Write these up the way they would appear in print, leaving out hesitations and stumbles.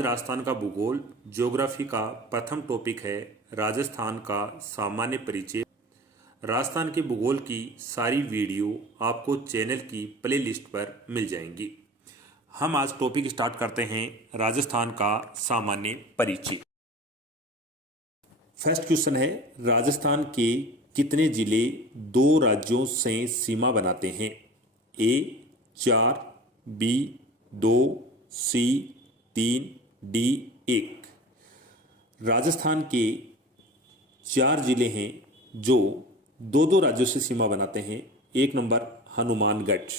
आज राजस्थान का भूगोल ज्योग्राफी का प्रथम टॉपिक है राजस्थान का सामान्य परिचय। राजस्थान के भूगोल की सारी वीडियो आपको चैनल की प्लेलिस्ट पर मिल जाएंगी। हम आज टॉपिक स्टार्ट करते हैं राजस्थान का सामान्य परिचय। फर्स्ट क्वेश्चन है, राजस्थान के कितने जिले दो राज्यों से सीमा बनाते हैं? ए 4, बी 2, सी 3, डी 1। राजस्थान के 4 जिले हैं जो दो दो राज्यों से सीमा बनाते हैं। एक नंबर हनुमानगढ़।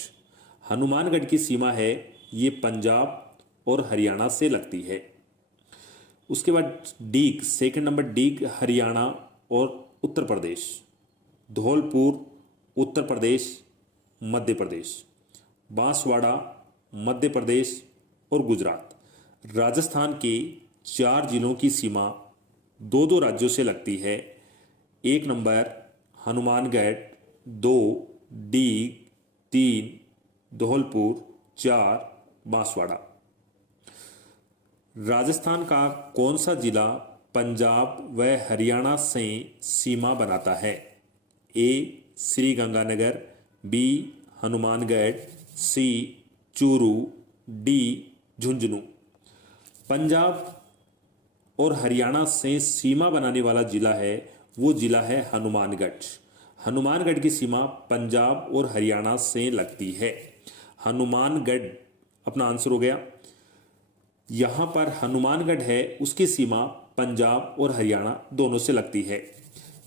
हनुमानगढ़ की सीमा है, ये पंजाब और हरियाणा से लगती है। उसके बाद डीग, सेकंड नंबर डीग हरियाणा और उत्तर प्रदेश। धौलपुर उत्तर प्रदेश मध्य प्रदेश। बांसवाड़ा मध्य प्रदेश और गुजरात। राजस्थान के 4 जिलों की सीमा दो दो राज्यों से लगती है। एक नंबर हनुमानगढ़, 2 डीग, 3 धौलपुर, 4 बांसवाड़ा। राजस्थान का कौन सा जिला पंजाब व हरियाणा से सीमा बनाता है? ए श्रीगंगानगर, बी हनुमानगढ़, सी चूरू, डी झुंझुनू। पंजाब और हरियाणा से सीमा बनाने वाला जिला है, वो जिला है हनुमानगढ़। हनुमानगढ़ की सीमा पंजाब और हरियाणा से लगती है। हनुमानगढ़ अपना आंसर हो गया। यहाँ पर हनुमानगढ़ है, उसकी सीमा पंजाब और हरियाणा दोनों से लगती है।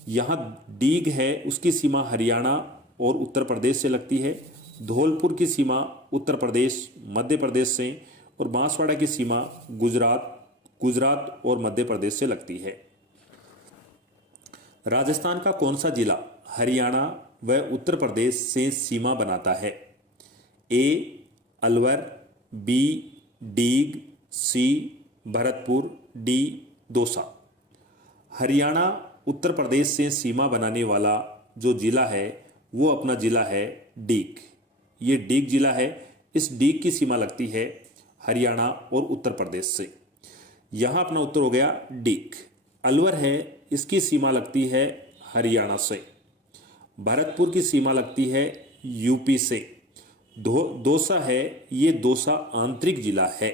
यहाँ डीग है, उसकी सीमा हरियाणा और उत्तर प्रदेश से लगती है। धौलपुर की सीमा उत्तर प्रदेश मध्य प्रदेश से, और बांसवाड़ा की सीमा गुजरात और मध्य प्रदेश से लगती है। राजस्थान का कौन सा जिला हरियाणा व उत्तर प्रदेश से सीमा बनाता है? ए अलवर, बी डीग, सी भरतपुर, डी दौसा। हरियाणा उत्तर प्रदेश से सीमा बनाने वाला जो जिला है वो अपना जिला है डीग। ये डीग जिला है। इस डीग की सीमा लगती है हरियाणा और उत्तर प्रदेश से। यहाँ अपना उत्तर हो गया डीग। अलवर है, इसकी सीमा लगती है हरियाणा से। भरतपुर की सीमा लगती है यूपी से। दौसा है, ये दौसा आंतरिक जिला है।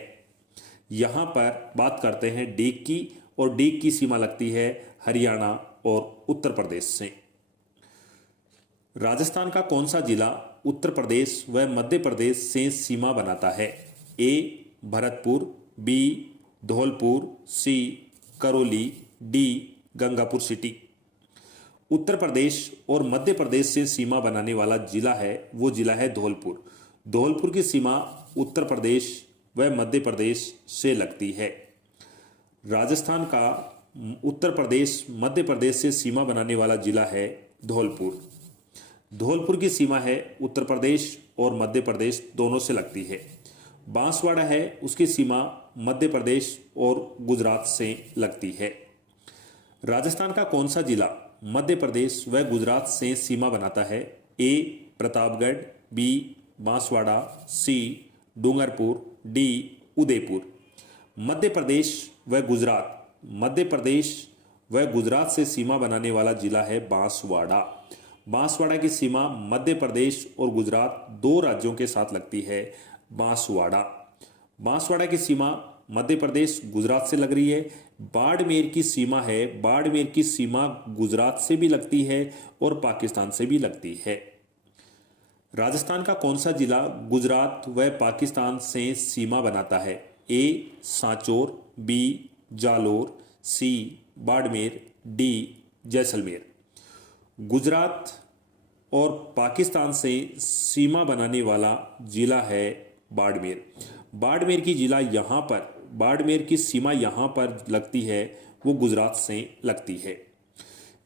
यहाँ पर बात करते हैं डीग की, और डीग की सीमा लगती है हरियाणा और उत्तर प्रदेश से। राजस्थान का कौन सा जिला उत्तर प्रदेश व मध्य प्रदेश से सीमा बनाता है? ए भरतपुर, बी धौलपुर, सी करौली, डी गंगापुर सिटी। उत्तर प्रदेश और मध्य प्रदेश से सीमा बनाने वाला जिला है, वो जिला है धौलपुर। धौलपुर की सीमा उत्तर प्रदेश व मध्य प्रदेश से लगती है। राजस्थान का उत्तर प्रदेश मध्य प्रदेश से सीमा बनाने वाला जिला है धौलपुर। धौलपुर की सीमा है उत्तर प्रदेश और मध्य प्रदेश दोनों से लगती है। बांसवाड़ा है, उसकी सीमा मध्य प्रदेश और गुजरात से लगती है। राजस्थान का कौन सा जिला मध्य प्रदेश व गुजरात से सीमा बनाता है? ए प्रतापगढ़, बी बांसवाड़ा, सी डूंगरपुर, डी उदयपुर। मध्य प्रदेश व गुजरात से सीमा बनाने वाला जिला है बांसवाड़ा। बांसवाड़ा की सीमा मध्य प्रदेश और गुजरात दो राज्यों के साथ लगती है। बांसवाड़ा की सीमा मध्य प्रदेश गुजरात से लग रही है। बाड़मेर की सीमा है, बाड़मेर की सीमा गुजरात से भी लगती है और पाकिस्तान से भी लगती है। राजस्थान का कौन सा जिला गुजरात व पाकिस्तान से सीमा बनाता है? ए सांचौर, बी जालोर, सी बाड़मेर, डी जैसलमेर। गुजरात और पाकिस्तान से सीमा बनाने वाला जिला है बाड़मेर। बाड़मेर की सीमा यहाँ पर लगती है, वो गुजरात से लगती है।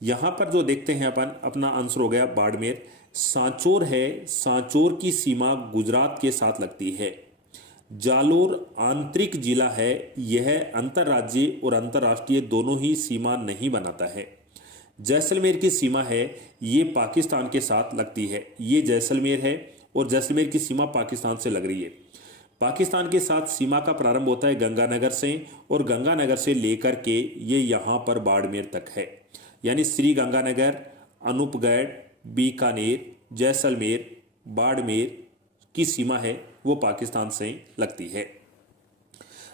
यहाँ पर जो देखते हैं अपना आंसर हो गया बाड़मेर। सांचौर है, सांचौर की सीमा गुजरात के साथ लगती है। जालोर आंतरिक जिला है, यह अंतर्राज्यीय और अंतर्राष्ट्रीय दोनों ही सीमा नहीं बनाता है। जैसलमेर की सीमा है, ये पाकिस्तान के साथ लगती है। ये जैसलमेर है और जैसलमेर की सीमा पाकिस्तान से लग रही है। पाकिस्तान के साथ सीमा का प्रारंभ होता है गंगानगर से और गंगानगर से लेकर के ये यहाँ पर बाड़मेर तक है। यानी श्री गंगानगर, अनूपगढ़, बीकानेर, जैसलमेर, बाड़मेर की सीमा है वो पाकिस्तान से लगती है।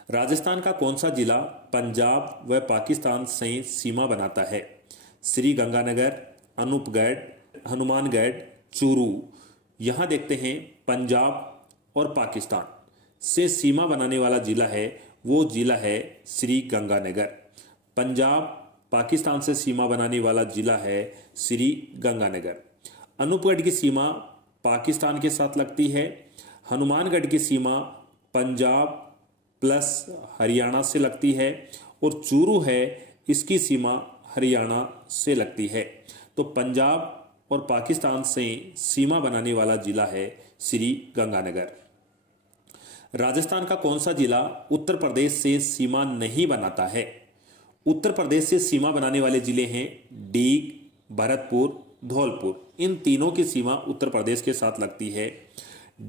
राजस्थान का कौन सा जिला पंजाब व पाकिस्तान से सीमा बनाता है? श्री गंगानगर, अनूपगढ़, हनुमानगढ़, चूरू। यहाँ देखते हैं पंजाब और पाकिस्तान से सीमा बनाने वाला जिला है वो जिला है श्री गंगानगर। पंजाब पाकिस्तान से सीमा बनाने वाला जिला है श्री गंगानगर। अनूपगढ़ की सीमा पाकिस्तान के साथ लगती है। हनुमानगढ़ की सीमा पंजाब प्लस हरियाणा से लगती है और चूरू है इसकी सीमा हरियाणा से लगती है। तो पंजाब और पाकिस्तान से सीमा बनाने वाला जिला है श्री गंगानगर। राजस्थान का कौन सा जिला उत्तर प्रदेश से सीमा नहीं बनाता है? उत्तर प्रदेश से सीमा बनाने वाले जिले हैं डीग, भरतपुर, धौलपुर। इन तीनों की सीमा उत्तर प्रदेश के साथ लगती है।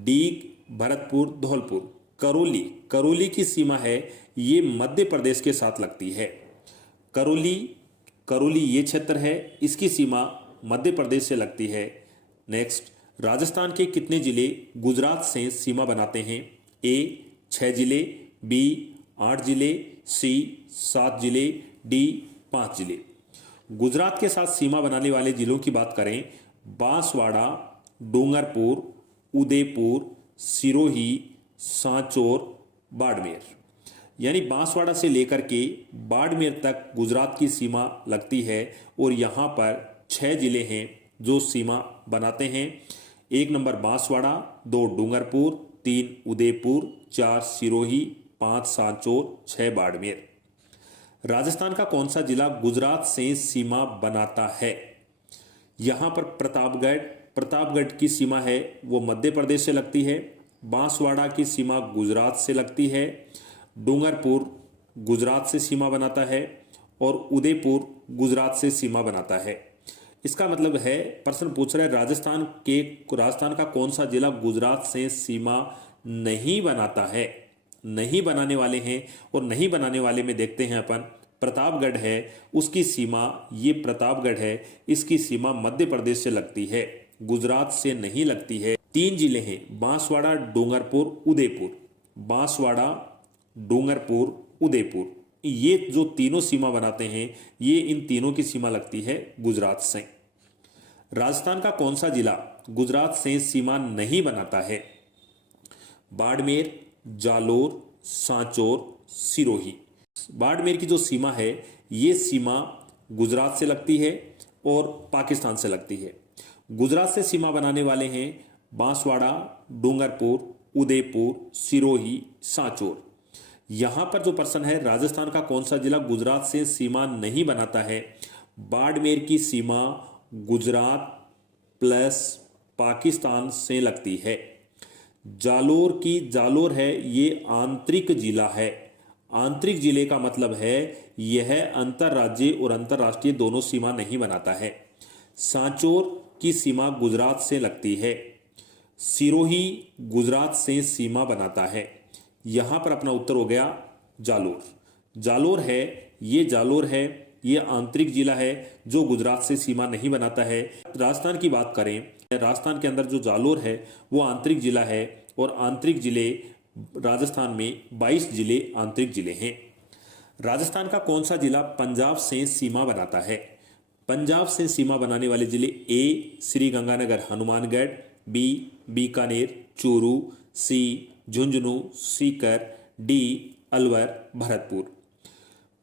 डीग, भरतपुर, धौलपुर। करौली की सीमा है ये मध्य प्रदेश के साथ लगती है। करौली ये क्षेत्र है, इसकी सीमा मध्य प्रदेश से लगती है। नेक्स्ट, राजस्थान के कितने जिले गुजरात से सीमा बनाते हैं? ए 6 जिले, बी 8 जिले, सी 7 जिले, डी 5 जिले। गुजरात के साथ सीमा बनाने वाले जिलों की बात करें, बांसवाड़ा, डूंगरपुर, उदयपुर, सिरोही, सांचौर, बाड़मेर। यानी बांसवाड़ा से लेकर के बाड़मेर तक गुजरात की सीमा लगती है और यहाँ पर 6 जिले हैं जो सीमा बनाते हैं। 1 नंबर बांसवाड़ा, 2 डूंगरपुर, 3 उदयपुर, 4 सिरोही, 5 सांचौर, 6 बाड़मेर। राजस्थान का कौन सा जिला गुजरात से सीमा बनाता है? यहाँ पर प्रतापगढ़ की सीमा है वो मध्य प्रदेश से लगती है। बांसवाड़ा की सीमा गुजरात से लगती है। डूंगरपुर गुजरात से सीमा बनाता है और उदयपुर गुजरात से सीमा बनाता है। इसका मतलब है प्रश्न पूछ रहा है राजस्थान का कौन सा जिला गुजरात से सीमा नहीं बनाता है? नहीं बनाने वाले हैं और नहीं बनाने वाले में देखते हैं अपन प्रतापगढ़ है, उसकी सीमा ये प्रतापगढ़ है, इसकी सीमा मध्य प्रदेश से लगती है, गुजरात से नहीं लगती है। 3 जिले हैं बांसवाड़ा, डूंगरपुर, उदयपुर। बांसवाड़ा, डूंगरपुर, उदयपुर, ये जो तीनों सीमा बनाते हैं ये इन तीनों की सीमा लगती है गुजरात से। राजस्थान का कौन सा जिला गुजरात से सीमा नहीं बनाता है? बाड़मेर, जालोर, सांचौर, सिरोही। बाड़मेर की जो सीमा है ये सीमा गुजरात से लगती है और पाकिस्तान से लगती है। गुजरात से सीमा बनाने वाले हैं बांसवाड़ा, डूंगरपुर, उदयपुर, सिरोही, सांचौर। यहाँ पर जो प्रश्न है राजस्थान का कौन सा जिला गुजरात से सीमा नहीं बनाता है? बाड़मेर की सीमा गुजरात प्लस पाकिस्तान से लगती है। जालोर है ये आंतरिक जिला है। आंतरिक जिले का मतलब है यह अंतर्राज्यीय और अंतर्राष्ट्रीय दोनों सीमा नहीं बनाता है। सांचौर की सीमा गुजरात से लगती है। सिरोही गुजरात से सीमा बनाता है। यहाँ पर अपना उत्तर हो गया जालोर है ये आंतरिक जिला है जो गुजरात से सीमा नहीं बनाता है। राजस्थान की बात करें, राजस्थान के अंदर जो जालोर है वो आंतरिक जिला है और आंतरिक जिले राजस्थान में 22 जिले आंतरिक जिले हैं। राजस्थान का कौन सा जिला पंजाब से सीमा बनाता है? पंजाब से सीमा बनाने वाले जिले ए श्री गंगानगर, हनुमानगढ़, बी बीकानेर, चूरू, सी झुंझुनू, सीकर, डी अलवर, भरतपुर।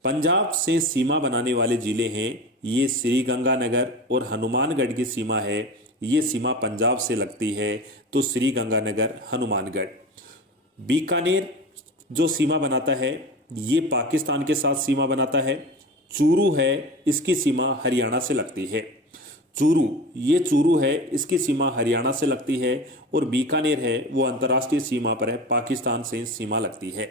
पंजाब से सीमा बनाने वाले जिले हैं ये श्री गंगानगर और हनुमानगढ़ की सीमा है ये सीमा पंजाब से लगती है, तो श्री गंगानगर, हनुमानगढ़। बीकानेर जो सीमा बनाता है ये पाकिस्तान के साथ सीमा बनाता है। चूरू है इसकी सीमा हरियाणा से लगती है। चूरू है इसकी सीमा हरियाणा से लगती है और बीकानेर है वो अंतर्राष्ट्रीय सीमा पर है, पाकिस्तान से सीमा लगती है।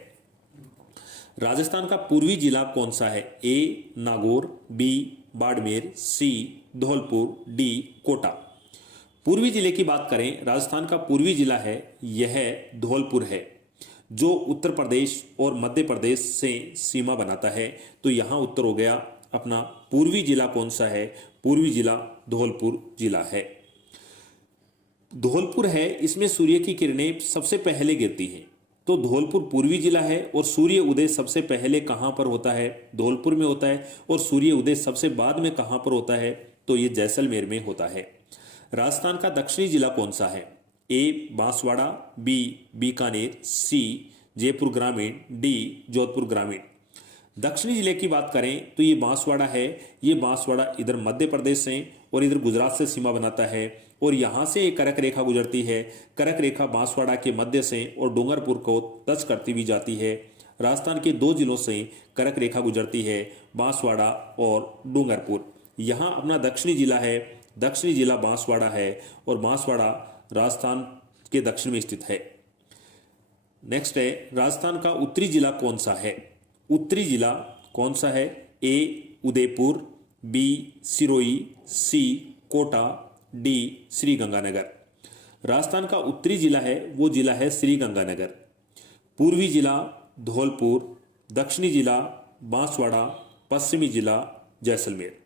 राजस्थान का पूर्वी जिला कौन सा है? ए नागौर, बी बाड़मेर, सी धौलपुर, डी कोटा। पूर्वी जिले की बात करें, राजस्थान का पूर्वी जिला है यह धौलपुर है। जो उत्तर प्रदेश और मध्य प्रदेश से सीमा बनाता है। तो यहाँ उत्तर हो गया अपना पूर्वी जिला कौन सा है? पूर्वी जिला धौलपुर जिला है। धौलपुर है, इसमें सूर्य की किरणें सबसे पहले गिरती हैं। तो धौलपुर पूर्वी जिला है और सूर्य उदय सबसे पहले कहाँ पर होता है? धौलपुर में होता है। और सूर्य उदय सबसे बाद में कहाँ पर होता है? तो ये जैसलमेर में होता है। राजस्थान का दक्षिणी जिला कौन सा है? ए बांसवाड़ा, बी बीकानेर, सी जयपुर ग्रामीण, डी जोधपुर ग्रामीण। दक्षिणी जिले की बात करें तो ये बांसवाड़ा है। ये बांसवाड़ा इधर मध्य प्रदेश से और इधर गुजरात से सीमा बनाता है और यहाँ से एक कर्क रेखा गुजरती है। कर्क रेखा बांसवाड़ा के मध्य से और डूंगरपुर को टच करती हुई जाती है। राजस्थान के 2 जिलों से कर्क रेखा गुजरती है, बांसवाड़ा और डूंगरपुर। यहाँ अपना दक्षिणी जिला है, दक्षिणी जिला बांसवाड़ा है और बांसवाड़ा राजस्थान के दक्षिण में स्थित है। नेक्स्ट है, राजस्थान का उत्तरी जिला कौन सा है? उत्तरी जिला कौन सा है? ए उदयपुर, बी सिरोही, सी कोटा, डी श्रीगंगानगर। राजस्थान का उत्तरी जिला है वो जिला है श्रीगंगानगर। पूर्वी जिला धौलपुर, दक्षिणी जिला बांसवाड़ा, पश्चिमी जिला जैसलमेर।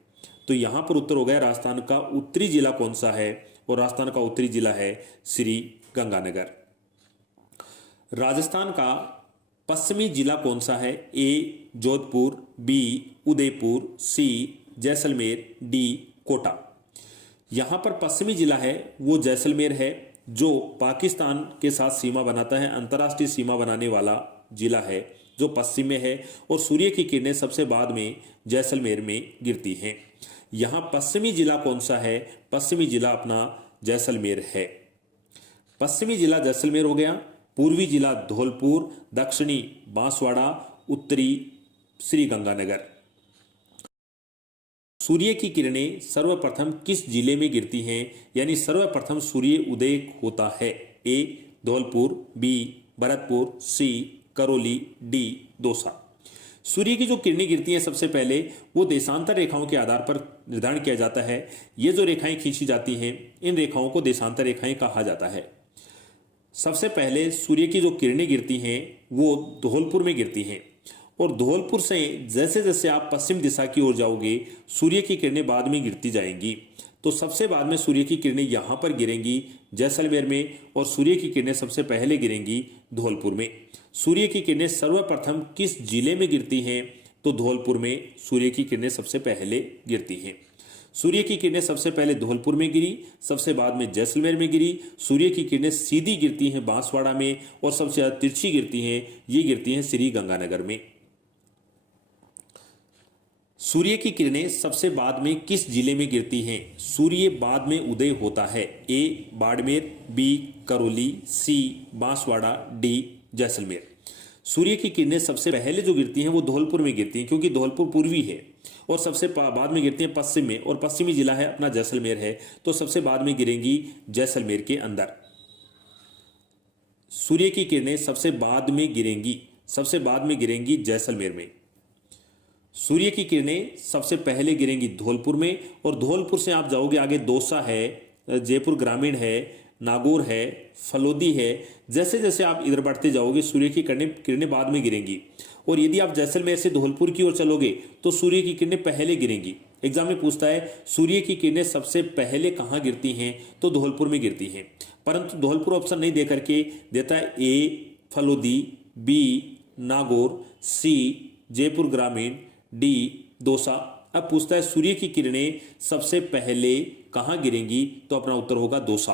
तो यहाँ पर उत्तर हो गया राजस्थान का उत्तरी जिला कौन सा है? और राजस्थान का उत्तरी जिला है श्रीगंगानगर। राजस्थान का पश्चिमी जिला कौन सा है? ए जोधपुर, बी उदयपुर, सी जैसलमेर, डी कोटा। यहाँ पर पश्चिमी जिला है वो जैसलमेर है, जो पाकिस्तान के साथ सीमा बनाता है। अंतर्राष्ट्रीय सीमा बनाने वाला जिला है जो पश्चिम में है और सूर्य की किरणें सबसे बाद में जैसलमेर में गिरती हैं। यहाँ पश्चिमी जिला कौन सा है? पश्चिमी जिला अपना जैसलमेर है। पश्चिमी जिला जैसलमेर हो गया। पूर्वी जिला धौलपुर, दक्षिणी बांसवाड़ा, उत्तरी श्रीगंगानगर। सूर्य की किरणें सर्वप्रथम किस जिले में गिरती हैं? यानी सर्वप्रथम सूर्य उदय होता है? ए धौलपुर, बी भरतपुर, सी करौली, डी दौसा। सूर्य की जो किरणें गिरती हैं सबसे पहले वो देशांतर रेखाओं के आधार पर निर्धारण किया जाता है। ये जो रेखाएं खींची जाती हैं इन रेखाओं को देशांतर रेखाएं कहा जाता है। सबसे पहले सूर्य की जो किरणें गिरती हैं वो धौलपुर में गिरती हैं और धौलपुर से जैसे जैसे आप पश्चिम दिशा की ओर जाओगे सूर्य की किरणें बाद में गिरती जाएंगी। तो सबसे बाद में सूर्य की किरणें यहाँ पर गिरेंगी जैसलमेर में और सूर्य की किरणें सबसे पहले गिरेंगी धौलपुर में। सूर्य की किरणें सर्वप्रथम किस जिले में गिरती हैं? तो धौलपुर में सूर्य की किरणें सबसे पहले गिरती हैं। सूर्य की किरणें सबसे पहले धौलपुर में गिरी, सबसे बाद में जैसलमेर में गिरी। सूर्य की किरणें सीधी गिरती हैं बांसवाड़ा में और सबसे ज्यादा तिरछी गिरती हैं, ये गिरती हैं श्रीगंगानगर में। सूर्य की किरणें सबसे बाद में किस जिले में गिरती हैं? सूर्य बाद में उदय होता है। ए बाड़मेर, बी करौली, सी बांसवाड़ा, डी जैसलमेर। सूर्य की किरणें सबसे पहले जो गिरती हैं वो धौलपुर में गिरती हैं क्योंकि धौलपुर पूर्वी है और सबसे बाद में गिरती हैं पश्चिम में और पश्चिमी जिला है अपना जैसलमेर है। तो सबसे बाद में गिरेंगी जैसलमेर के अंदर। सूर्य की किरणें सबसे बाद में गिरेंगी, सबसे बाद में गिरेंगी जैसलमेर में। सूर्य की किरणें सबसे पहले गिरेंगी धौलपुर में और धौलपुर से आप जाओगे आगे दौसा है, जयपुर ग्रामीण है, नागौर है, फलोदी है। जैसे जैसे आप इधर बढ़ते जाओगे सूर्य की किरणें बाद में गिरेंगी और यदि आप जैसलमेर से धौलपुर की ओर चलोगे तो सूर्य की किरणें पहले गिरेंगी। एग्जाम में पूछता है सूर्य की किरणें सबसे पहले कहाँ गिरती हैं? तो धौलपुर में गिरती हैं, परंतु धौलपुर ऑप्शन नहीं दे करके देता है ए फलोदी, बी नागौर, सी जयपुर ग्रामीण, डी दौसा। अब पूछता है सूर्य की किरणें सबसे पहले कहाँ गिरेंगी? तो अपना उत्तर होगा दौसा।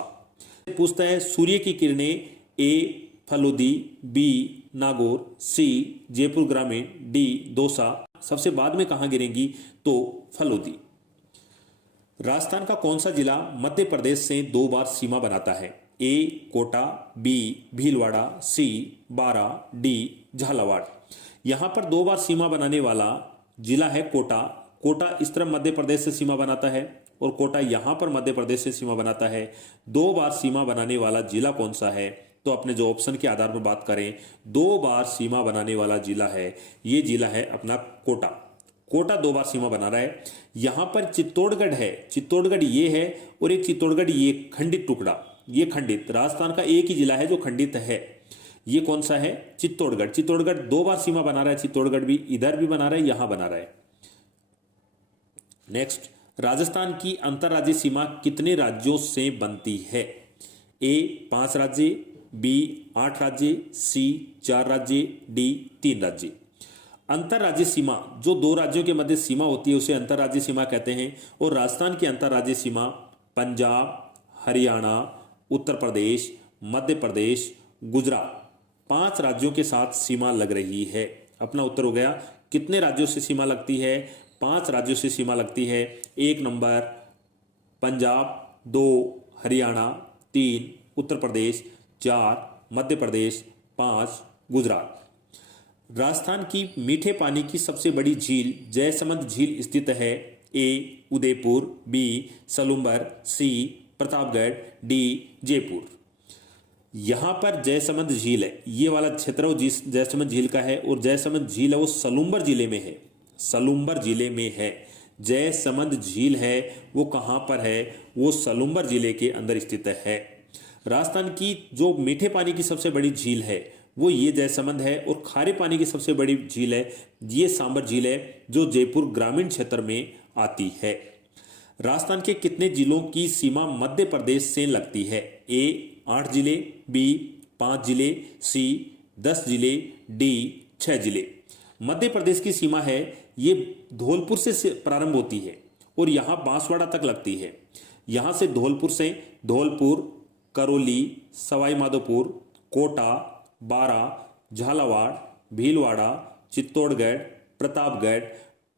पूछता है सूर्य की किरणें ए फलोदी, बी नागौर, सी जयपुर ग्रामीण, डी दौसा सबसे बाद में कहाँ गिरेंगी? तो फलोदी। राजस्थान का कौन सा जिला मध्य प्रदेश से 2 बार सीमा बनाता है? ए कोटा, बी भीलवाड़ा, सी बारा, डी झालावाड़। यहाँ पर 2 बार सीमा बनाने वाला जिला है कोटा। कोटा इस तरफ मध्य प्रदेश से सीमा बनाता है और कोटा यहाँ पर मध्य प्रदेश से सीमा बनाता है। 2 बार सीमा बनाने वाला जिला कौन सा है? तो अपने जो ऑप्शन के आधार पर बात करें 2 बार सीमा बनाने वाला जिला है ये जिला है अपना कोटा। कोटा 2 बार सीमा बना रहा है। यहाँ पर चित्तौड़गढ़ है, चित्तौड़गढ़ ये है और एक चित्तौड़गढ़ ये खंडित टुकड़ा, ये खंडित। राजस्थान का एक ही जिला है जो खंडित है। ये कौन सा है? चित्तौड़गढ़। चित्तौड़गढ़ 2 बार सीमा बना रहा है, चित्तौड़गढ़ भी इधर भी बना रहा है, यहां बना रहा है। नेक्स्ट, राजस्थान की अंतर्राज्यीय सीमा कितने राज्यों से बनती है? ए 5 राज्य, बी 8 राज्य, सी 4 राज्य, डी 3 राज्य। अंतर्राज्यीय सीमा, जो 2 राज्यों के मध्य सीमा होती है उसे अंतर्राज्यीय सीमा कहते हैं। और राजस्थान की अंतर्राज्यीय सीमा पंजाब, हरियाणा, उत्तर प्रदेश, मध्य प्रदेश, गुजरात 5 राज्यों के साथ सीमा लग रही है। अपना उत्तर हो गया, कितने राज्यों से सीमा लगती है? 5 राज्यों से सीमा लगती है। 1 नंबर पंजाब, 2 हरियाणा, 3 उत्तर प्रदेश, 4 मध्य प्रदेश, 5 गुजरात। राजस्थान की मीठे पानी की सबसे बड़ी झील जयसमंद झील स्थित है। ए उदयपुर, बी सलुम्बर, सी प्रतापगढ़, डी जयपुर। यहां पर जयसमंद झील है, ये वाला क्षेत्र जयसमंद झील का है और जयसमंद झील है वो सलुम्बर जिले में है। सलुम्बर जिले में है जयसमंद झील है, वो कहां पर है? वो सलुम्बर जिले के अंदर स्थित है। राजस्थान की जो मीठे पानी की सबसे बड़ी झील है वो ये जयसमंद है और खारे पानी की सबसे बड़ी झील है ये सांबर झील है, जो जयपुर ग्रामीण क्षेत्र में आती है। राजस्थान के कितने जिलों की सीमा मध्य प्रदेश से लगती है? ए 8 जिले, बी 5 जिले, सी 10 जिले, डी 6 जिले। मध्य प्रदेश की सीमा है ये धौलपुर से प्रारंभ होती है और यहाँ बांसवाड़ा तक लगती है। यहाँ से धौलपुर से धौलपुर, करौली, सवाई माधोपुर, कोटा, बारा, झालावाड़, भीलवाड़ा, चित्तौड़गढ़, प्रतापगढ़,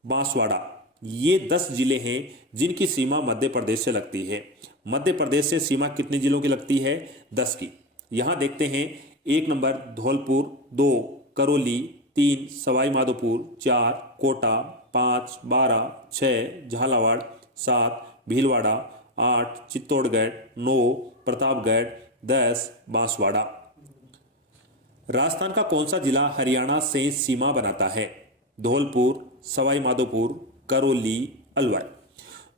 बांसवाड़ा, ये 10 जिले हैं जिनकी सीमा मध्य प्रदेश से लगती है। मध्य प्रदेश से सीमा कितने जिलों की लगती है? 10 की। यहां देखते हैं, 1 नंबर धौलपुर, 2 करौली, 3 सवाई माधोपुर, 4 कोटा, 5 बारा, 6 झालावाड़, 7 भीलवाड़ा, 8 चित्तौड़गढ़, 9 प्रतापगढ़, 10 बांसवाड़ा। राजस्थान का कौन सा जिला हरियाणा से सीमा बनाता है? धौलपुर, सवाई माधोपुर, करौली, अलवर।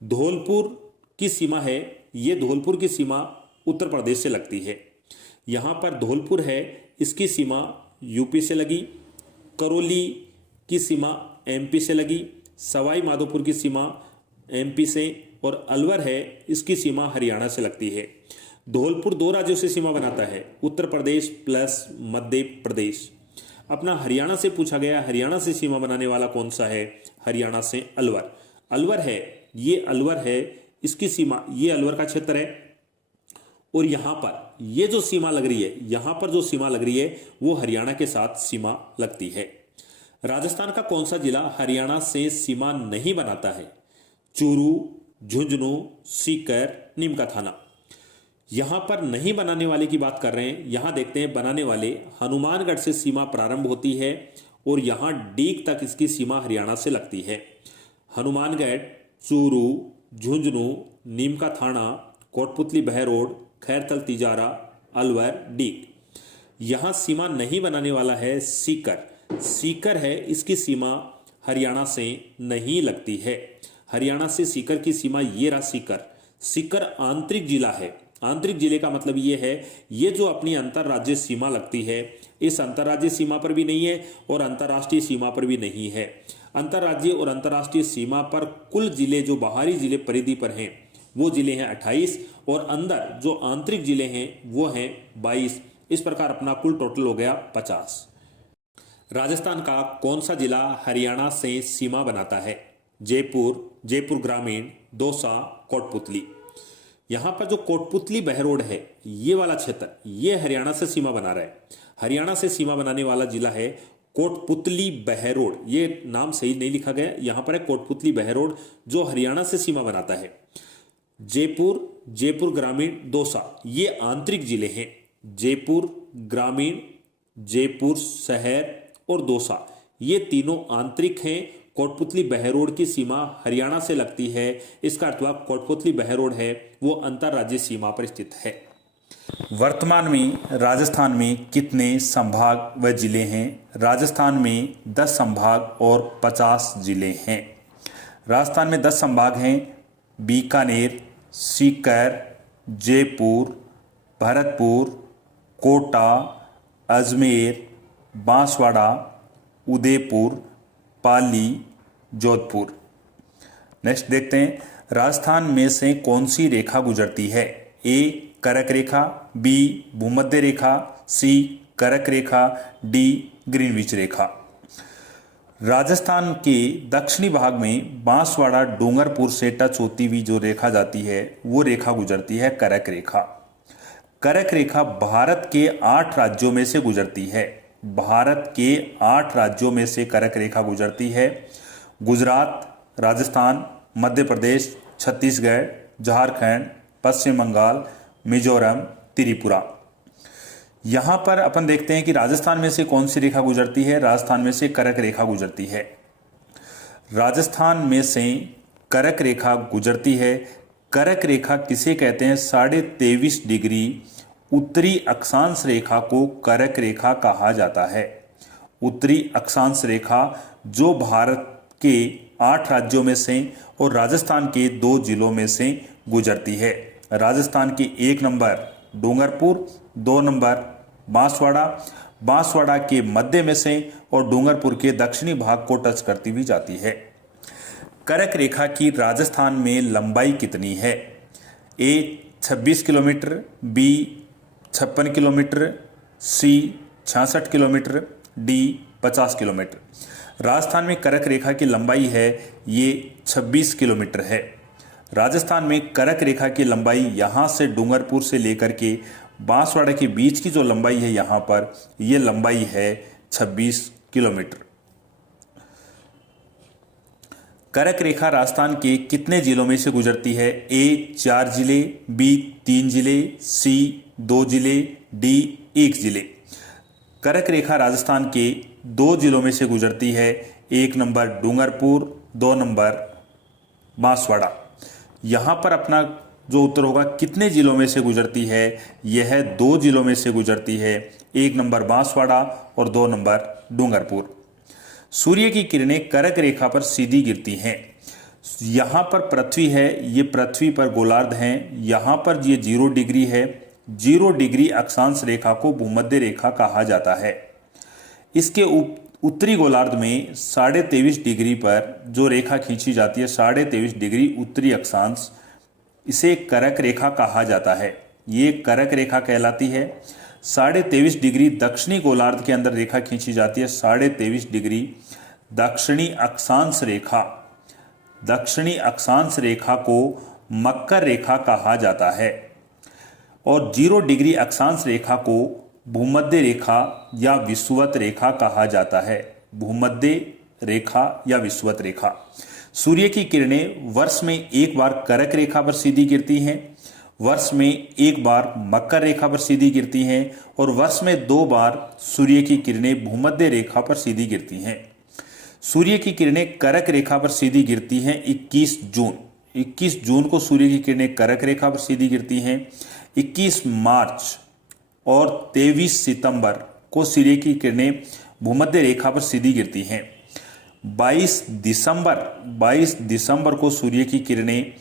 धौलपुर की सीमा है ये धौलपुर की सीमा उत्तर प्रदेश से लगती है। यहाँ पर धौलपुर है, इसकी सीमा यूपी से लगी। करौली की सीमा एमपी से लगी। सवाई माधोपुर की सीमा एमपी से और अलवर है, इसकी सीमा हरियाणा से लगती है। धौलपुर 2 राज्यों से सीमा बनाता है, उत्तर प्रदेश प्लस मध्य प्रदेश। अपना हरियाणा से पूछा गया, हरियाणा से सीमा बनाने वाला कौन सा है? हरियाणा से अलवर। अलवर है, ये अलवर है, इसकी सीमा ये अलवर का क्षेत्र है और यहां पर ये जो सीमा लग रही है, यहां पर जो सीमा लग रही है वो हरियाणा के साथ सीमा लगती है। राजस्थान का कौन सा जिला हरियाणा से सीमा नहीं बनाता है? चूरू, झुंझुनू, सीकर, नीमका थाना। यहां पर नहीं बनाने वाले की बात कर रहे हैं। यहां देखते हैं बनाने वाले, हनुमानगढ़ से सीमा प्रारंभ होती है और यहां डीग तक इसकी सीमा हरियाणा से लगती है। हनुमानगढ़, चूरू, झुंझुनू, नीमका थाना, कोटपुतली बहरोड, खैरतल तिजारा, अलवर, डीग। यहां सीमा नहीं बनाने वाला है सीकर। सीकर है, इसकी सीमा हरियाणा से नहीं लगती है। हरियाणा से सीकर की सीमा ये रहा सीकर। सीकर आंतरिक जिला है। आंतरिक जिले का मतलब ये है, ये जो अपनी अंतर्राज्यीय सीमा लगती है, इस अंतर्राज्यीय सीमा पर भी नहीं है और अंतर्राष्ट्रीय सीमा पर भी नहीं है। अंतर्राज्यीय और अंतर्राष्ट्रीय सीमा पर कुल जिले जो बाहरी जिले परिधि पर हैं वो जिले हैं 28 और अंदर जो आंतरिक जिले हैं वो हैं 22। इस प्रकार अपना कुल टोटल हो गया 50। राजस्थान का कौन सा जिला हरियाणा से सीमा बनाता है? जयपुर, जयपुर ग्रामीण, दौसा, कोटपुतली। यहां पर जो कोटपुतली बहरोड है ये वाला क्षेत्र, ये हरियाणा से सीमा बना रहा है। हरियाणा से सीमा बनाने वाला जिला है कोटपुतली बहरोड। ये नाम सही नहीं लिखा गया, यहां पर है कोटपुतली बहरोड जो हरियाणा से सीमा बनाता है। जयपुर, जयपुर ग्रामीण, दौसा, ये आंतरिक जिले हैं। जयपुर ग्रामीण, जयपुर शहर और दौसा, ये तीनों आंतरिक हैं। कोटपुतली बहरोड की सीमा हरियाणा से लगती है। इसका अर्थ हुआ कोटपुतली बहरोड है वो अंतर्राज्यीय सीमा पर स्थित है। वर्तमान में राजस्थान में कितने संभाग व जिले हैं? राजस्थान में 10 संभाग और 50 जिले हैं। राजस्थान में 10 संभाग हैं, बीकानेर, सीकर, जयपुर, भरतपुर, कोटा, अजमेर, बांसवाड़ा, उदयपुर, पाली, जोधपुर। नेक्स्ट देखते हैं, राजस्थान में से कौन सी रेखा गुजरती है? ए करक रेखा, बी भूमध्य रेखा, सी करक रेखा, डी ग्रीनविच रेखा। राजस्थान के दक्षिणी भाग में बांसवाड़ा डूंगरपुर से टच होती हुई जो रेखा जाती है वो रेखा गुजरती है करक रेखा। करक रेखा भारत के 8 राज्यों में से गुजरती है। भारत के 8 राज्यों में से करक रेखा गुजरती है। गुजरात, राजस्थान, मध्य प्रदेश, छत्तीसगढ़, झारखंड, पश्चिम बंगाल, मिजोरम, त्रिपुरा। यहां पर अपन देखते हैं कि राजस्थान में से कौन सी रेखा गुजरती है। राजस्थान में से करक रेखा गुजरती है। राजस्थान में से करक रेखा गुजरती है। करक रेखा किसे कहते हैं? 23.5 डिग्री उत्तरी अक्षांश रेखा को करक रेखा कहा जाता है। उत्तरी अक्षांश रेखा जो भारत के 8 राज्यों में से और राजस्थान के 2 जिलों में से गुजरती है। राजस्थान की 1 नंबर डूंगरपुर, 2 नंबर बांसवाड़ा, बांसवाड़ा के मध्य में से और डूंगरपुर के दक्षिणी भाग को टच करती हुई जाती है। करक रेखा की राजस्थान में लंबाई कितनी है? ए 26 किलोमीटर, बी 56 किलोमीटर, सी 66 किलोमीटर, डी 50 किलोमीटर। राजस्थान में करक रेखा की लंबाई है ये 26 किलोमीटर है। राजस्थान में करक रेखा की लंबाई यहाँ से डूंगरपुर से लेकर के बांसवाड़ा के बीच की जो लंबाई है यहाँ पर ये लंबाई है 26 किलोमीटर। करक रेखा राजस्थान के कितने जिलों में से गुजरती है? ए 4 जिले, बी 3 जिले, सी 2 जिले, डी 1 जिले। करक रेखा राजस्थान के 2 जिलों में से गुजरती है। 1 नंबर डूंगरपुर, 2 नंबर बांसवाड़ा। यहाँ पर अपना जो उत्तर होगा कितने जिलों में से गुजरती है, यह 2 जिलों में से गुजरती है। 1 नंबर बांसवाड़ा और 2 नंबर डूंगरपुर। सूर्य की किरणें करक रेखा पर सीधी गिरती हैं। यहाँ पर पृथ्वी है, ये पृथ्वी पर गोलार्ध हैं। यहाँ पर ये 0 डिग्री है। 0 डिग्री अक्षांश रेखा को भूमध्य रेखा कहा जाता है। इसके उत्तरी गोलार्ध में 23.5 डिग्री पर जो रेखा खींची जाती है, 23.5 डिग्री उत्तरी अक्षांश, इसे करक रेखा कहा जाता है। ये करक रेखा कहलाती है। 23.5 डिग्री दक्षिणी गोलार्ध के अंदर रेखा खींची जाती है। 23.5 डिग्री दक्षिणी अक्षांश रेखा, दक्षिणी अक्षांश रेखा को मकर रेखा कहा जाता है। और 0 डिग्री अक्षांश रेखा को भूमध्य रेखा या विषुवत रेखा कहा जाता है। भूमध्य रेखा या विषुवत रेखा। सूर्य की किरणें वर्ष में 1 बार करक रेखा पर सीधी गिरती हैं, वर्ष में 1 बार मकर रेखा पर सीधी गिरती हैं और वर्ष में 2 बार सूर्य की किरणें भूमध्य रेखा पर सीधी गिरती हैं। सूर्य की किरणें करक रेखा पर सीधी गिरती हैं 21 जून। 21 जून को सूर्य की किरणें करक रेखा पर सीधी गिरती हैं। 21 मार्च और 23 सितंबर को सूर्य की किरणें भूमध्य रेखा पर सीधी गिरती हैं। 22 दिसंबर को सूर्य की किरणें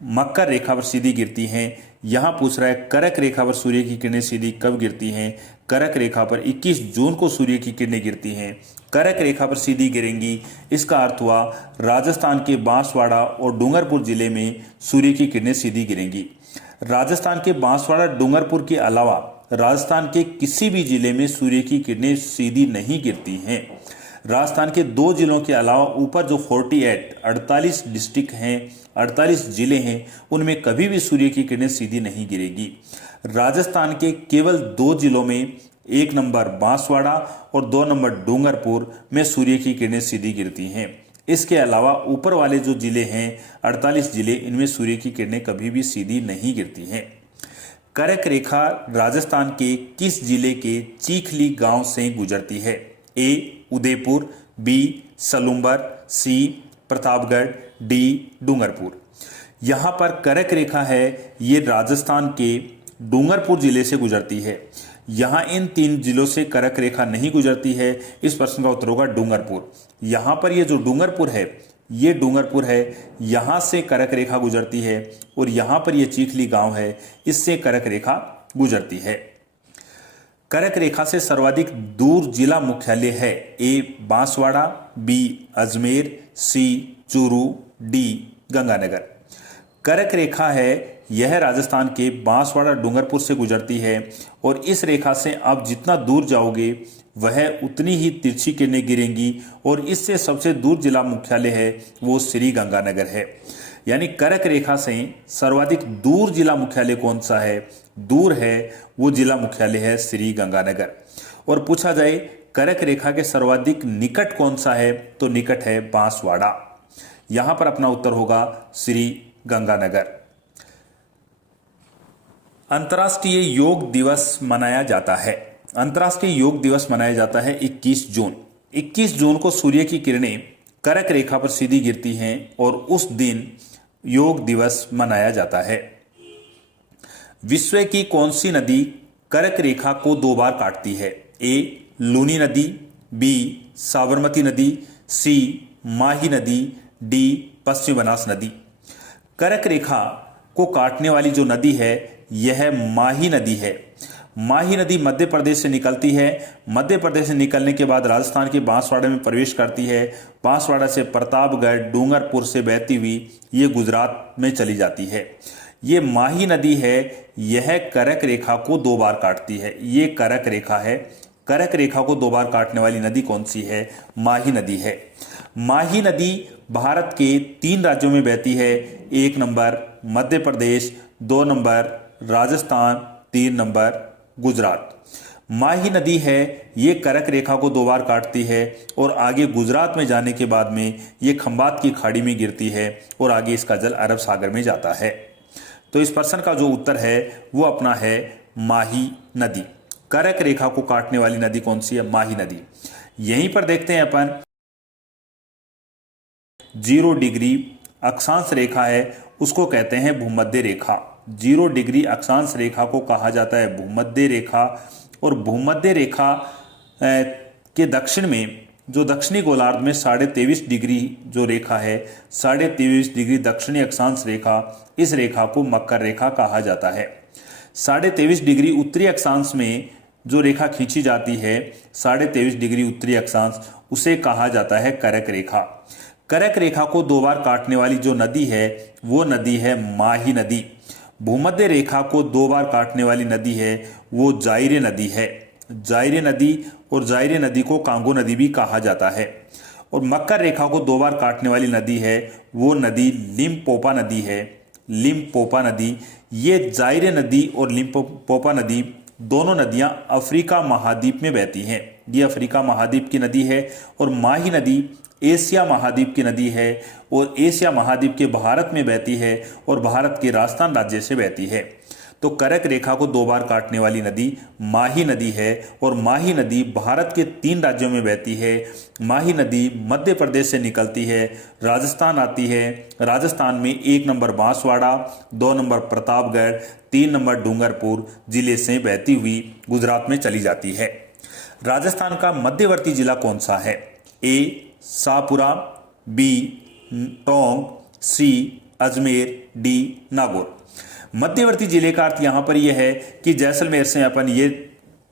मकर रेखा पर सीधी गिरती हैं। यहां पूछ रहा है करक रेखा पर सूर्य की किरणें सीधी कब गिरती हैं? करक रेखा पर 21 जून को सूर्य की किरणें गिरती हैं। करक रेखा पर सीधी गिरेंगी, इसका अर्थ हुआ राजस्थान के बांसवाड़ा और डूंगरपुर जिले में सूर्य की किरणें सीधी गिरेंगी। राजस्थान के बांसवाड़ा डूंगरपुर के अलावा राजस्थान के किसी भी जिले में सूर्य की किरणें सीधी नहीं गिरती हैं। राजस्थान के 2 जिलों के अलावा ऊपर जो 48 डिस्ट्रिक्ट हैं, 48 जिले हैं, उनमें कभी भी सूर्य की किरणें सीधी नहीं गिरेगी। राजस्थान के केवल 2 जिलों में 1 नंबर बांसवाड़ा और 2 नंबर डूंगरपुर में सूर्य की किरणें सीधी गिरती हैं। इसके अलावा ऊपर वाले जो जिले हैं 48 जिले, इनमें सूर्य की किरणें कभी भी सीधी नहीं गिरती हैं। करक रेखा राजस्थान के किस जिले के चीखली गांव से गुजरती है? ए उदयपुर, बी सलूम्बर, सी प्रतापगढ़, डी डूंगरपुर। यहाँ पर करक रेखा है ये राजस्थान के डूंगरपुर जिले से गुजरती है। यहाँ इन 3 जिलों से करक रेखा नहीं गुजरती है। इस प्रश्न का उत्तर होगा डूंगरपुर। यहाँ पर ये जो डूंगरपुर है, ये डूंगरपुर है, यहाँ से करक रेखा गुजरती है और यहाँ पर ये चीखली गांव है, इससे करक रेखा गुजरती है। कर्क रेखा से सर्वाधिक दूर जिला मुख्यालय है? ए बांसवाड़ा, बी अजमेर, सी चूरू, डी गंगानगर। कर्क रेखा है यह राजस्थान के बांसवाड़ा डूंगरपुर से गुजरती है और इस रेखा से आप जितना दूर जाओगे वह उतनी ही तिरछी किरणें गिरेंगी और इससे सबसे दूर जिला मुख्यालय है वो श्री गंगानगर है। यानी कर्क रेखा से सर्वाधिक दूर जिला मुख्यालय कौन सा है? दूर है वो जिला मुख्यालय है श्री गंगानगर। और पूछा जाए कर्क रेखा के सर्वाधिक निकट कौन सा है, तो निकट है बांसवाड़ा। यहां पर अपना उत्तर होगा श्री गंगानगर। अंतर्राष्ट्रीय योग दिवस मनाया जाता है। अंतर्राष्ट्रीय योग दिवस मनाया जाता है 21 जून। 21 जून को सूर्य की किरणें कर्क रेखा पर सीधी गिरती हैं और उस दिन योग दिवस मनाया जाता है। विश्व की कौन सी नदी कर्क रेखा को 2 बार काटती है? ए लूनी नदी, बी साबरमती नदी, सी माही नदी, डी पश्चिम बनास नदी। कर्क रेखा को काटने वाली जो नदी है यह माही नदी है। माही नदी मध्य प्रदेश से निकलती है। मध्य प्रदेश से निकलने के बाद राजस्थान के बांसवाड़ा में प्रवेश करती है। बांसवाड़ा से प्रतापगढ़, डूंगरपुर से बहती हुई ये गुजरात में चली जाती है। ये माही नदी है, यह कर्क रेखा को 2 बार काटती है। ये कर्क रेखा है। कर्क रेखा को 2 बार काटने वाली नदी कौन सी है? माही नदी है। माही नदी भारत के 3 राज्यों में बहती है। 1 number Madhya Pradesh, 2 number Rajasthan, 3 number Gujarat. माही नदी है ये कर्क रेखा को 2 बार काटती है और आगे गुजरात में जाने के बाद में ये खंबात की खाड़ी में गिरती है और आगे इसका जल अरब सागर में जाता है। तो इस प्रश्न का जो उत्तर है वो अपना है माही नदी। कर्क रेखा को काटने वाली नदी कौन सी है? माही नदी। यहीं पर देखते हैं अपन 0 डिग्री अक्षांश रेखा है उसको कहते हैं भूमध्य रेखा। 0 डिग्री अक्षांश रेखा को कहा जाता है भूमध्य रेखा। और भूमध्य रेखा के दक्षिण में जो दक्षिणी गोलार्ध में 23.5 डिग्री जो रेखा है, 23.5 डिग्री दक्षिणी अक्षांश रेखा, इस रेखा को मकर रेखा कहा जाता है। 23.5 डिग्री उत्तरी अक्षांश में जो रेखा खींची जाती है 23.5 डिग्री उत्तरी अक्षांश, उसे कहा जाता है कर्क रेखा। कर्क रेखा को 2 बार काटने वाली जो नदी है वो नदी है माही नदी। भूमध्य रेखा को 2 बार काटने वाली नदी है वो जायरे नदी है। जायरे नदी, और जायरे नदी को कांगो नदी भी कहा जाता है। और मकर रेखा को 2 बार काटने वाली नदी है वो नदी लिम्पोपा नदी है। लिम्पोपा नदी, ये जायरे नदी और लिम्पोपा नदी दोनों नदियां अफ्रीका महाद्वीप में बहती हैं। ये अफ्रीका महाद्वीप की नदी है। और माही नदी एशिया महाद्वीप की नदी है और एशिया महाद्वीप के भारत में बहती है और भारत के राजस्थान राज्य से बहती है। तो कर्क रेखा को 2 बार काटने वाली नदी माही नदी है और माही नदी भारत के 3 राज्यों में बहती है। माही नदी मध्य प्रदेश से निकलती है, राजस्थान आती है। राजस्थान में 1 number Banswara, 2 number Pratapgarh, 3 number Dungarpur जिले से बहती हुई गुजरात में चली जाती है। राजस्थान का मध्यवर्ती जिला कौन सा है? ए शाहपुरा, बी टोंक, सी अजमेर, डी नागौर। मध्यवर्ती जिले का अर्थ यहाँ पर यह है कि जैसलमेर से अपन ये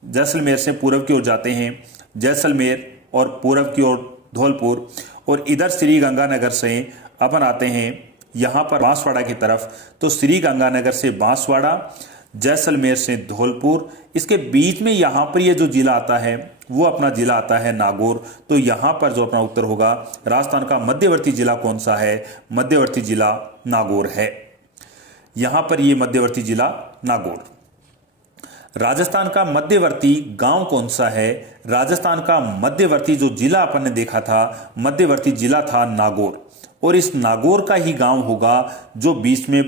जैसलमेर से पूर्व की ओर जाते हैं, जैसलमेर और पूर्व की ओर धौलपुर, और इधर श्री गंगानगर से अपन आते हैं यहाँ पर बांसवाड़ा की तरफ। तो श्री गंगानगर से बांसवाड़ा, जैसलमेर से धौलपुर, इसके बीच में यहाँ पर ये जो जिला आता है वो अपना जिला आता है नागौर। तो यहाँ पर जो अपना उत्तर होगा राजस्थान का मध्यवर्ती जिला कौन सा है? मध्यवर्ती जिला नागौर है। यहाँ पर ये मध्यवर्ती जिला नागौर। राजस्थान का मध्यवर्ती गांव कौन सा है? राजस्थान का मध्यवर्ती जो जिला अपन ने देखा था, मध्यवर्ती जिला था नागौर। और इस नागौर का ही गांव होगा जो बीच में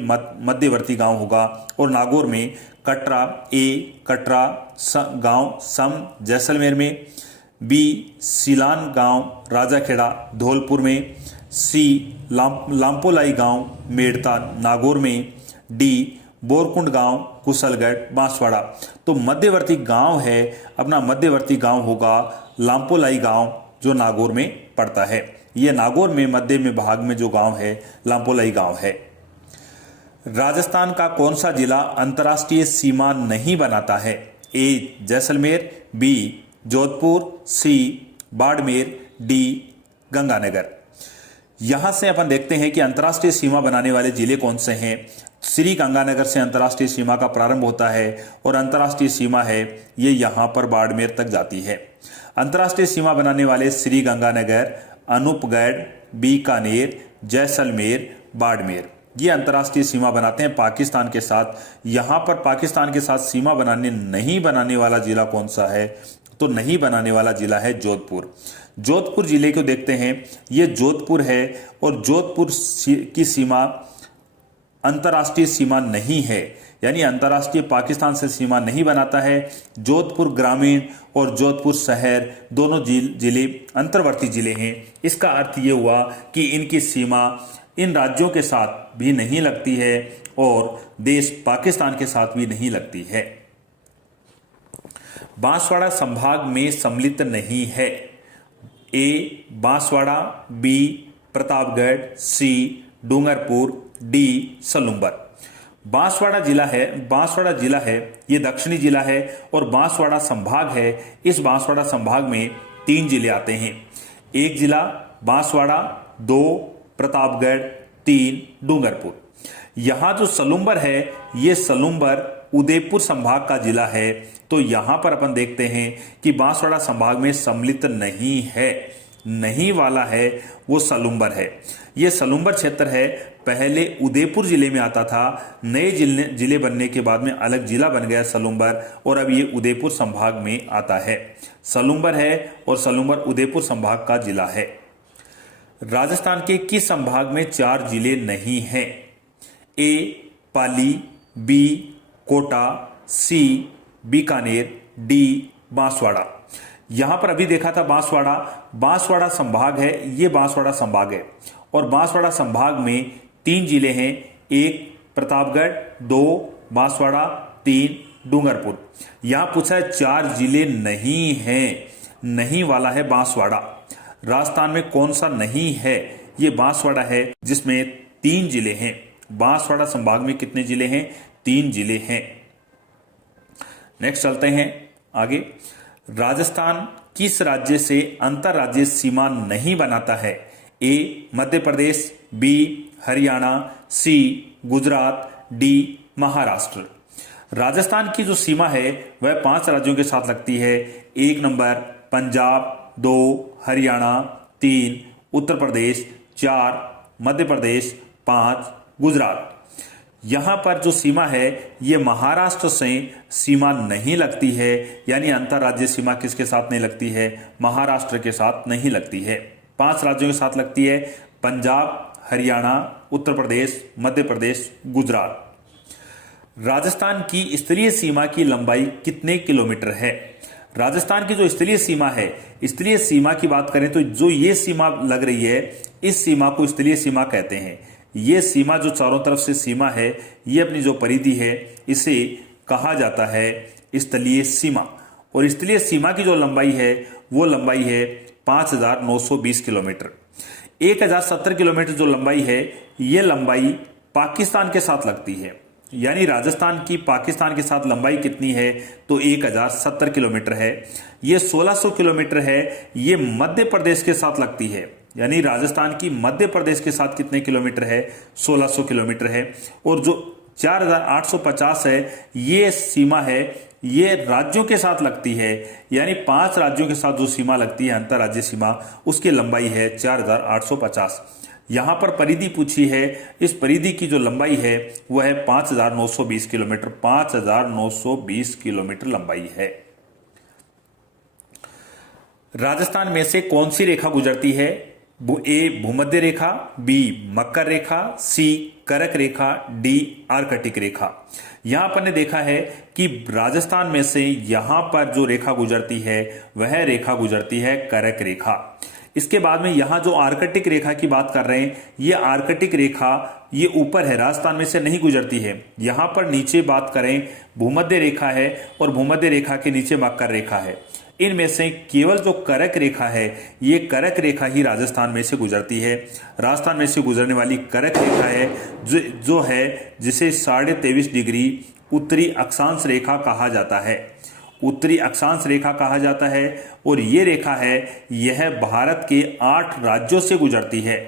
मध्यवर्ती गांव होगा। और नागौर में कटरा, ए कटरा गांव सम जैसलमेर में, बी सिलान गांव राजाखेड़ा धौलपुर में, सी लांपोलाई गांव मेड़ता नागौर में, डी बोरकुंड गांव कुशलगढ़ बांसवाड़ा। तो मध्यवर्ती गांव है अपना मध्यवर्ती गांव होगा लांपोलाई गांव जो नागौर में पड़ता है। ये नागौर में मध्य में भाग में जो गांव है लांपोलाई गांव है। राजस्थान का कौन सा जिला अंतर्राष्ट्रीय सीमा नहीं बनाता है? ए जैसलमेर, बी जोधपुर, सी बाड़मेर, डी गंगानगर। यहां से अपन देखते हैं कि अंतर्राष्ट्रीय सीमा बनाने वाले जिले कौन से हैं। श्री गंगानगर से अंतर्राष्ट्रीय सीमा का प्रारंभ होता है और अंतर्राष्ट्रीय सीमा है ये यहां पर बाड़मेर तक जाती है। अंतर्राष्ट्रीय सीमा बनाने वाले श्री गंगानगर, अनूपगढ़, बीकानेर, जैसलमेर, बाड़मेर ये अंतर्राष्ट्रीय सीमा बनाते हैं पाकिस्तान के साथ। यहां पर पाकिस्तान के साथ सीमा नहीं बनाने वाला जिला कौन सा है, तो नहीं बनाने वाला जिला है जोधपुर। जोधपुर जिले को देखते हैं, ये जोधपुर है और जोधपुर की सीमा अंतर्राष्ट्रीय सीमा नहीं है, यानी अंतर्राष्ट्रीय पाकिस्तान से सीमा नहीं बनाता है। जोधपुर ग्रामीण और जोधपुर शहर दोनों जिले अंतर्वर्ती जिले हैं। इसका अर्थ ये हुआ कि इनकी सीमा इन राज्यों के साथ भी नहीं लगती है और देश पाकिस्तान के साथ भी नहीं लगती है। बांसवाड़ा संभाग में सम्मिलित नहीं है। ए बांसवाड़ा, बी प्रतापगढ़, सी डूंगरपुर, डी सलूम्बर। बांसवाड़ा जिला है ये दक्षिणी जिला है और बांसवाड़ा संभाग है। इस बांसवाड़ा संभाग में 3 जिले आते हैं। एक जिला बांसवाड़ा, 2 प्रतापगढ़, 3 डूंगरपुर। यहां जो सलूम्बर है ये सलूम्बर उदयपुर संभाग का जिला है। तो यहां पर अपन देखते हैं कि बांसवाड़ा संभाग में सम्मिलित नहीं है, नहीं वाला है वो सलूम्बर है। ये सलूम्बर क्षेत्र है, पहले उदयपुर जिले में आता था, नए जिले बनने के बाद में अलग जिला बन गया सलूम्बर और अब ये उदयपुर संभाग में आता है। सलूम्बर है और सलूम्बर उदयपुर संभाग का जिला है। राजस्थान के किस संभाग में 4 जिले नहीं हैं? ए पाली, बी कोटा, सी बीकानेर, डी बांसवाड़ा। यहां पर अभी देखा था बांसवाड़ा संभाग है, ये बांसवाड़ा संभाग है और बांसवाड़ा संभाग में 3 जिले हैं। 1 प्रतापगढ़, 2 बांसवाड़ा, 3 डूंगरपुर। यहां पूछा है 4 जिले नहीं हैं, नहीं वाला है बांसवाड़ा। राजस्थान में कौन सा नहीं है? ये बांसवाड़ा है जिसमें 3 जिले हैं। बांसवाड़ा संभाग में कितने जिले हैं? 3 जिले हैं। नेक्स्ट चलते हैं आगे। राजस्थान किस राज्य से अंतर्राज्यीय सीमा नहीं बनाता है? ए मध्य प्रदेश, बी हरियाणा, सी गुजरात, डी महाराष्ट्र। राजस्थान की जो सीमा है वह 5 राज्यों के साथ लगती है। 1 नंबर पंजाब, 2 हरियाणा, 3 उत्तर प्रदेश, 4 मध्य प्रदेश, 5 गुजरात। यहां पर जो सीमा है ये महाराष्ट्र से सीमा नहीं लगती है, यानी अंतर्राज्यीय सीमा किसके साथ नहीं लगती है? महाराष्ट्र के साथ नहीं लगती है। 5 राज्यों के साथ लगती है, पंजाब, हरियाणा, उत्तर प्रदेश, मध्य प्रदेश, गुजरात। राजस्थान की स्थलीय सीमा की लंबाई कितने किलोमीटर है? राजस्थान की जो स्थलीय सीमा है, स्थलीय सीमा की बात करें तो जो ये सीमा लग रही है इस सीमा को स्थलीय सीमा कहते हैं। ये सीमा जो चारों तरफ से सीमा है, ये अपनी जो परिधि है इसे कहा जाता है स्थलीय सीमा। और स्थलीय सीमा की जो लंबाई है वो लंबाई है 5920 किलोमीटर। 1070 किलोमीटर जो लंबाई है ये लंबाई पाकिस्तान के साथ लगती है, यानी राजस्थान की पाकिस्तान के साथ लंबाई कितनी है? तो 1070 किलोमीटर है। ये 1600 किलोमीटर है, ये मध्य प्रदेश के साथ लगती है, यानी राजस्थान की मध्य प्रदेश के साथ कितने किलोमीटर है? 1600 किलोमीटर है। और जो 4850 है ये सीमा है, ये राज्यों के साथ लगती है, यानी 5 राज्यों के साथ जो सीमा लगती है अंतर्राज्यीय सीमा, उसकी लंबाई है 4850। यहां पर परिधि पूछी है, इस परिधि की जो लंबाई है वह है 5920 किलोमीटर। 5920 किलोमीटर लंबाई है। राजस्थान में से कौन सी रेखा गुजरती है? ए भूमध्य रेखा, बी मकर रेखा, सी करक रेखा, डी आर्कटिक रेखा। यहां पर ने देखा है कि राजस्थान में से यहां पर जो रेखा गुजरती है वह रेखा गुजरती है करक रेखा। इसके बाद में यहां जो आर्कटिक रेखा की बात कर रहे हैं, ये आर्कटिक रेखा ये ऊपर है, राजस्थान में से नहीं गुजरती है। यहां पर नीचे बात करें भूमध्य रेखा है और भूमध्य रेखा के नीचे मकर रेखा है। इनमें से केवल जो करक रेखा है ये करक रेखा ही राजस्थान में से गुजरती है। राजस्थान में से गुजरने वाली करक रेखा है जो है जिसे 23.5 डिग्री उत्तरी अक्षांश रेखा कहा जाता है। उत्तरी अक्षांश रेखा कहा जाता है। और ये रेखा है, यह भारत के 8 राज्यों से गुजरती है।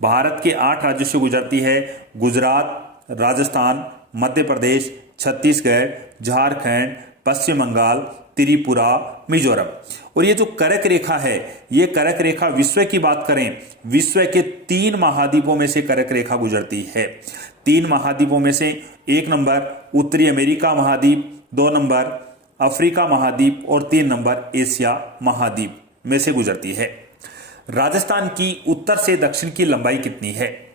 भारत के 8 राज्यों से गुजरती है। गुजरात, राजस्थान, मध्य प्रदेश, छत्तीसगढ़, झारखंड, पश्चिम बंगाल, त्रिपुरा, मिजोरम। और ये जो कर्क रेखा है, ये कर्क रेखा विश्व की बात करें, विश्व के 3 महाद्वीपों में से कर्क रेखा गुजरती है। 3 महाद्वीपों में से 1 नंबर उत्तरी अमेरिका महाद्वीप, 2 नंबर अफ्रीका महाद्वीप और 3 नंबर एशिया महाद्वीप में से गुजरती है। राजस्थान की उत्तर से दक्षिण की लंबाई कितनी है?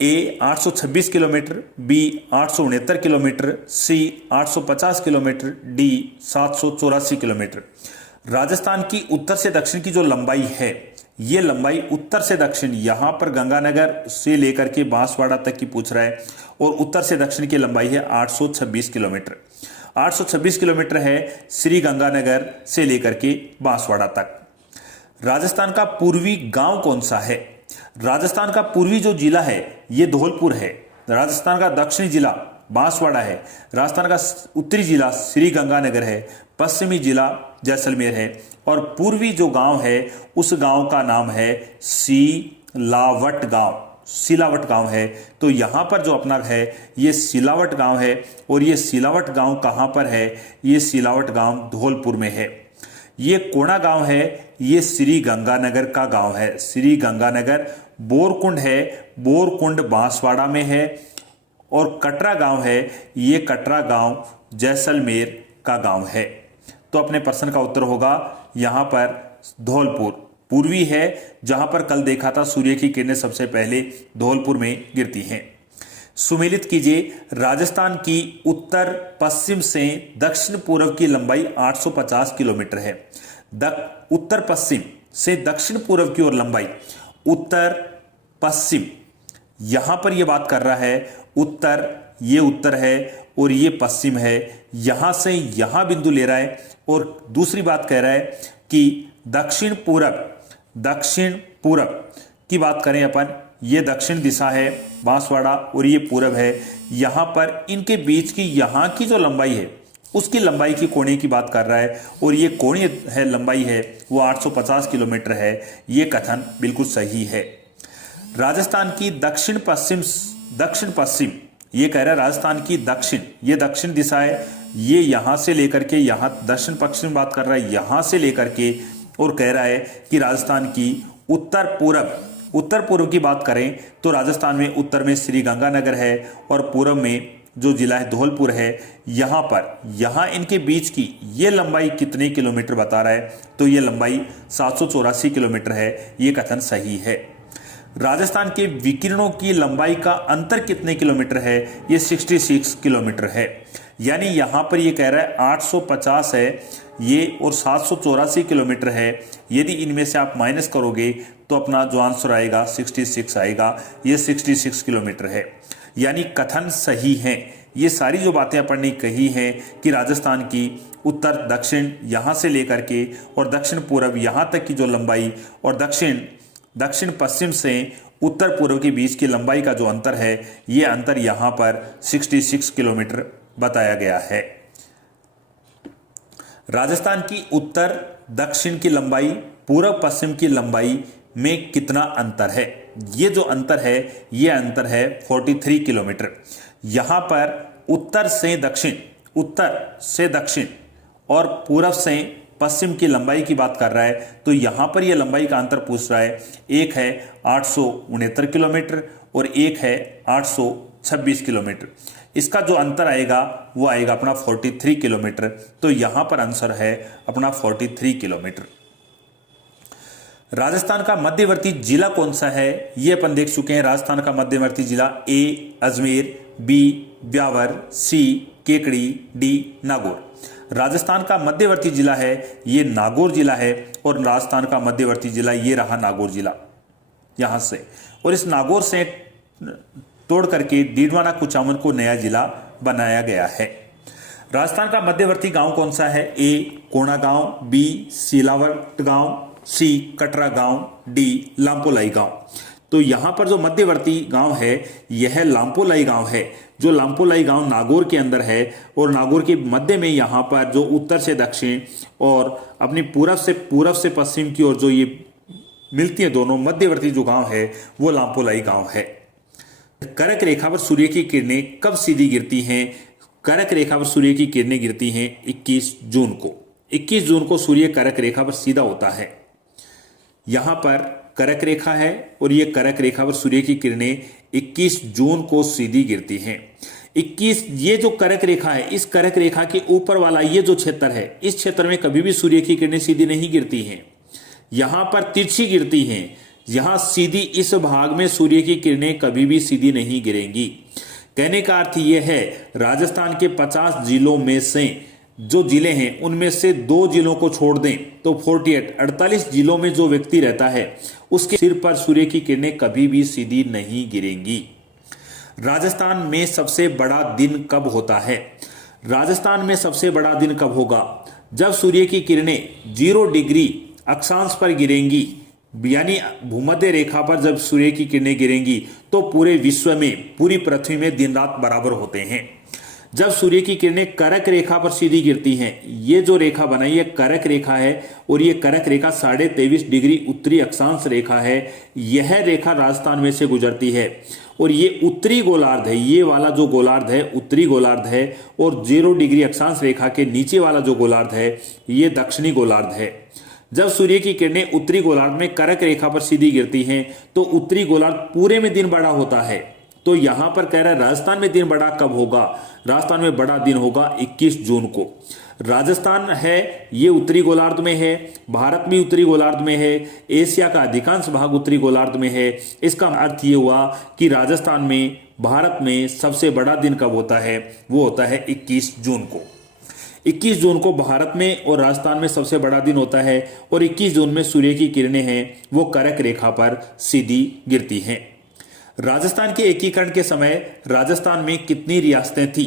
ए 826 किलोमीटर, बी 869 किलोमीटर, सी 850 किलोमीटर, डी 784 किलोमीटर। राजस्थान की उत्तर से दक्षिण की जो लंबाई है, ये लंबाई उत्तर से दक्षिण, यहां पर गंगानगर से लेकर के बांसवाड़ा तक की पूछ रहा है, और उत्तर से दक्षिण की लंबाई है 826 किलोमीटर। 826 किलोमीटर है श्री गंगानगर से लेकर के बांसवाड़ा तक। राजस्थान का पूर्वी गांव कौन सा है? राजस्थान का पूर्वी जो जिला है ये धौलपुर है। राजस्थान का दक्षिणी जिला बांसवाड़ा है। राजस्थान का उत्तरी जिला श्री गंगानगर है। पश्चिमी जिला जैसलमेर है। और पूर्वी जो गांव है उस गांव का नाम है सिलावट गांव। सिलावट गांव है। तो यहां पर जो अपना है ये सिलावट गांव है। और ये सिलावट गांव कहां पर है? ये सिलावट गांव धौलपुर में है। ये कोणा गांव है, ये श्री गंगानगर का गांव है। श्री गंगानगर। बोरकुंड है, बोरकुंड बांसवाड़ा में है। और कटरा गांव है, ये कटरा गांव जैसलमेर का गांव है। तो अपने प्रश्न का उत्तर होगा यहां पर धौलपुर। पूर्वी है, जहां पर कल देखा था सूर्य की किरणें सबसे पहले धौलपुर में गिरती हैं। सुमेलित कीजिए, राजस्थान की उत्तर पश्चिम से दक्षिण पूर्व की लंबाई 850 किलोमीटर है। उत्तर पश्चिम से दक्षिण पूर्व की ओर लंबाई, उत्तर पश्चिम, यहां पर यह बात कर रहा है उत्तर, ये उत्तर है और ये पश्चिम है। यहां से यहां बिंदु ले रहा है। और दूसरी बात कह रहा है कि दक्षिण पूरब की बात करें अपन, ये दक्षिण दिशा है बांसवाड़ा और ये पूरब है। यहां पर इनके बीच की यहां की जो लंबाई है उसकी लंबाई की कोणीय की बात कर रहा है। और ये कोणीय है लंबाई है वो 850 किलोमीटर है। ये कथन बिल्कुल सही है। राजस्थान की दक्षिण पश्चिम, ये कह रहा है राजस्थान की दक्षिण, ये दक्षिण दिशा है। ये यहां से लेकर के यहां दक्षिण पश्चिम बात कर रहा है, यहां से लेकर के, और कह रहा है कि राजस्थान की उत्तर पूर्व की बात करें तो राजस्थान में उत्तर में श्री गंगानगर है और पूर्व में जो जिला है धौलपुर है। यहां इनके बीच की ये लंबाई कितने किलोमीटर बता रहा है? तो ये लंबाई 784 किलोमीटर है। ये कथन सही है। राजस्थान के विकिरणों की लंबाई का अंतर कितने किलोमीटर है? ये 66 किलोमीटर है। यानी यहां पर ये कह रहा है 850 है ये और 784 किलोमीटर है। यदि इनमें से आप माइनस करोगे तो अपना जो आंसर आएगा 66 आएगा। ये 66 किलोमीटर है। यानी कथन सही है। ये सारी जो बातें अपन ने कही हैं कि राजस्थान की उत्तर दक्षिण यहां से लेकर के और दक्षिण पूर्व यहां तक की जो लंबाई और दक्षिण पश्चिम से उत्तर पूर्व के बीच की लंबाई का जो अंतर है, ये अंतर यहां पर 66 किलोमीटर बताया गया है। राजस्थान की उत्तर दक्षिण की लंबाई पूर्व पश्चिम की लंबाई में कितना अंतर है? ये जो अंतर है ये अंतर है 43 किलोमीटर। यहां पर उत्तर से दक्षिण और पूर्व से पश्चिम की लंबाई की बात कर रहा है। तो यहां पर यह लंबाई का अंतर पूछ रहा है। एक है 869 किलोमीटर और एक है 826 किलोमीटर। इसका जो अंतर आएगा वो आएगा अपना 43 किलोमीटर। तो यहां पर आंसर है अपना 43 किलोमीटर। राजस्थान का मध्यवर्ती जिला कौन सा है? ये अपन देख चुके हैं। राजस्थान का मध्यवर्ती जिला ए अजमेर, बी ब्यावर, सी केकड़ी, डी नागौर। राजस्थान का मध्यवर्ती जिला है ये नागौर जिला है। और राजस्थान का मध्यवर्ती जिला ये रहा नागौर जिला यहां से। और इस नागौर से तोड़ करके डीडवाना कुचामन को नया जिला बनाया गया है। राजस्थान का मध्यवर्ती गांव कौन सा है? ए कोणा गांव, बी सिलावट गांव, सी कटरा गांव, डी लांपोलाई गांव। तो यहाँ पर जो मध्यवर्ती गांव है यह लांपोलाई गांव है, जो लांपोलाई गांव नागौर के अंदर है और नागौर के मध्य में यहाँ पर जो उत्तर से दक्षिण और अपनी पूर्व से पश्चिम की ओर जो ये मिलती है दोनों मध्यवर्ती जो गांव है वो लांपोलाई गांव है। कर्क रेखा पर सूर्य की किरणें कब सीधी गिरती हैं? कर्क रेखा पर सूर्य की किरणें गिरती हैं 21 जून को। 21 जून को सूर्य कर्क रेखा पर सीधा होता है। यहां पर कर्क रेखा है और ये कर्क रेखा पर सूर्य की किरणें 21 जून को सीधी गिरती हैं। 21 ये जो कर्क रेखा है, इस कर्क रेखा के ऊपर वाला ये जो क्षेत्र है, इस क्षेत्र में कभी भी सूर्य की किरणें सीधी नहीं गिरती हैं, यहां पर तिरछी गिरती हैं। यहां सीधी इस भाग में सूर्य की किरणें कभी भी सीधी नहीं गिरेंगी। कहने का अर्थ यह है, राजस्थान के 50 जिलों में से जो जिले हैं उनमें से 2 जिलों को छोड़ दें तो 48 जिलों में जो व्यक्ति रहता है उसके सिर पर सूर्य की किरणें कभी भी सीधी नहीं गिरेंगी। राजस्थान में सबसे बड़ा दिन कब होता है? राजस्थान में सबसे बड़ा दिन कब होगा? जब सूर्य की किरणें 0 डिग्री अक्षांश पर गिरेंगी, यानी भूमध्य रेखा पर जब सूर्य की किरणें गिरेंगी तो पूरे विश्व में, पूरी पृथ्वी में दिन रात बराबर होते हैं। जब सूर्य की किरणें कर्क रेखा पर सीधी गिरती हैं, ये जो रेखा बनाई है कर्क रेखा है और ये कर्क रेखा 23.5 डिग्री उत्तरी अक्षांश रेखा है। यह रेखा राजस्थान में से गुजरती है और ये उत्तरी गोलार्ध है। ये वाला जो गोलार्ध है उत्तरी गोलार्ध है और 0 डिग्री अक्षांश रेखा के नीचे वाला जो गोलार्ध है ये दक्षिणी गोलार्ध है। जब सूर्य की किरणें उत्तरी गोलार्ध में कर्क रेखा पर सीधी गिरती हैं तो उत्तरी गोलार्ध पूरे में दिन बड़ा होता है। तो यहां पर कह रहा है राजस्थान में दिन बड़ा कब होगा? राजस्थान में बड़ा दिन होगा 21 जून को। राजस्थान है ये उत्तरी गोलार्ध में है, भारत भी उत्तरी गोलार्ध में है, एशिया का अधिकांश भाग उत्तरी गोलार्ध में है। इसका अर्थ ये हुआ कि राजस्थान में, भारत में सबसे बड़ा दिन कब होता है? वो होता है 21 जून को। 21 जून को भारत में और राजस्थान में सबसे बड़ा दिन होता है और 21 जून में सूर्य की किरणें हैं वो कर्क रेखा पर सीधी गिरती हैं। राजस्थान के एकीकरण के समय राजस्थान में कितनी रियासतें थी?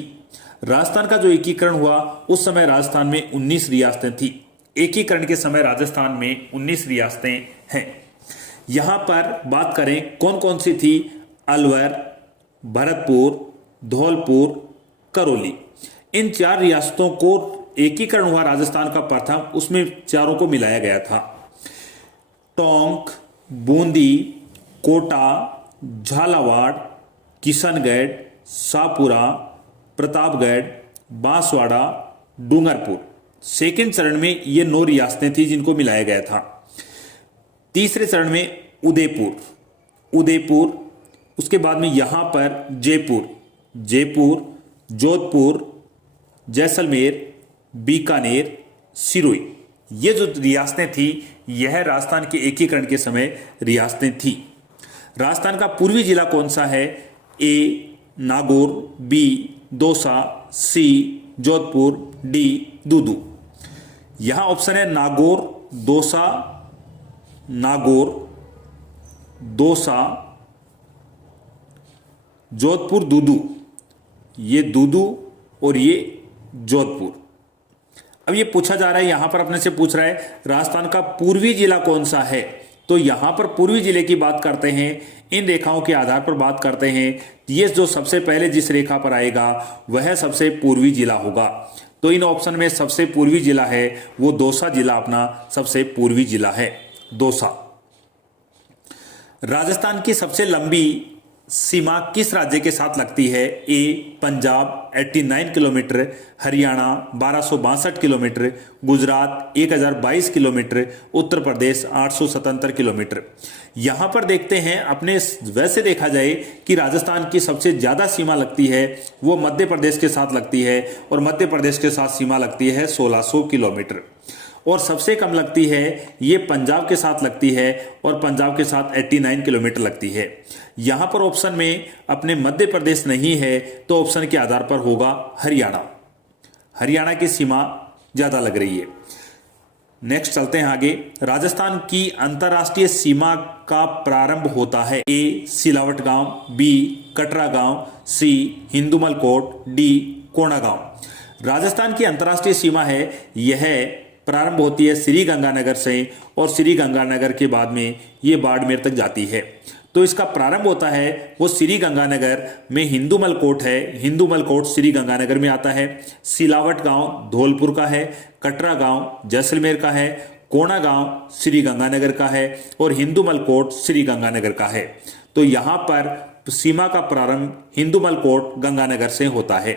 राजस्थान का जो एकीकरण हुआ उस समय राजस्थान में 19 रियासतें थी। एकीकरण के समय राजस्थान में 19 रियासतें हैं। यहां पर बात करें कौन कौन सी थी? अलवर, भरतपुर, धौलपुर, करौली। इन 4 रियासतों को एकीकरण हुआ राजस्थान का प्रथम, उसमें चारों को मिलाया गया था। टोंक, बूंदी, कोटा, झालावाड़, किशनगढ़, शाहपुरा, प्रतापगढ़, बांसवाड़ा, डूंगरपुर। सेकंड चरण में ये 9 रियासतें थी जिनको मिलाया गया था। तीसरे चरण में उदयपुर, उसके बाद में यहां पर जयपुर, जोधपुर, जैसलमेर, बीकानेर, सिरोही। ये जो रियासतें थी यह राजस्थान के एकीकरण के समय रियासतें थी। राजस्थान का पूर्वी जिला कौन सा है? ए नागौर, बी दौसा, सी जोधपुर, डी दूदू। यहां ऑप्शन है नागौर, दौसा, जोधपुर, दूदू। ये दूदू और ये जोधपुर। अब ये पूछा जा रहा है, यहां पर अपने से पूछ रहा है राजस्थान का पूर्वी जिला कौन सा है? तो यहां पर पूर्वी जिले की बात करते हैं, इन रेखाओं के आधार पर बात करते हैं। ये जो सबसे पहले जिस रेखा पर आएगा वह सबसे पूर्वी जिला होगा। तो इन ऑप्शन में सबसे पूर्वी जिला है वो दौसा जिला अपना सबसे पूर्वी जिला है, दौसा। राजस्थान की सबसे लंबी सीमा किस राज्य के साथ लगती है? ए Punjab 89 kilometre, Haryana 1262 kilometre, Gujarat 1022 kilometre, Uttar Pradesh 877 kilometre. यहां पर देखते हैं अपने, वैसे देखा जाए कि राजस्थान की सबसे ज्यादा सीमा लगती है वो मध्य प्रदेश के साथ लगती है और मध्य प्रदेश के साथ सीमा लगती है 1600 किलोमीटर। और सबसे कम लगती है ये पंजाब के साथ लगती है और पंजाब के साथ 89 किलोमीटर लगती है। यहां पर ऑप्शन में अपने मध्य प्रदेश नहीं है तो ऑप्शन के आधार पर होगा हरियाणा की सीमा ज्यादा लग रही है। नेक्स्ट चलते हैं आगे। राजस्थान की अंतरराष्ट्रीय सीमा का प्रारंभ होता है ए सिलावट गांव, बी कटरा गांव, सी हिंदुमल कोट, डी कोणा गांव। राजस्थान की अंतरराष्ट्रीय सीमा है यह प्रारंभ होती है श्री गंगानगर से और श्री गंगानगर के बाद में ये बाड़मेर तक जाती है। तो इसका प्रारंभ होता है वो श्री गंगानगर में हिंदूमल कोट है, हिंदूमल कोट श्री गंगानगर में आता है। सिलावट गांव धौलपुर का है, कटरा गांव जैसलमेर का है, कोना गांव श्री गंगानगर का है और हिंदूमल कोट श्री गंगानगर का है। तो यहां पर सीमा का प्रारंभ हिंदूमल कोट गंगानगर से होता है।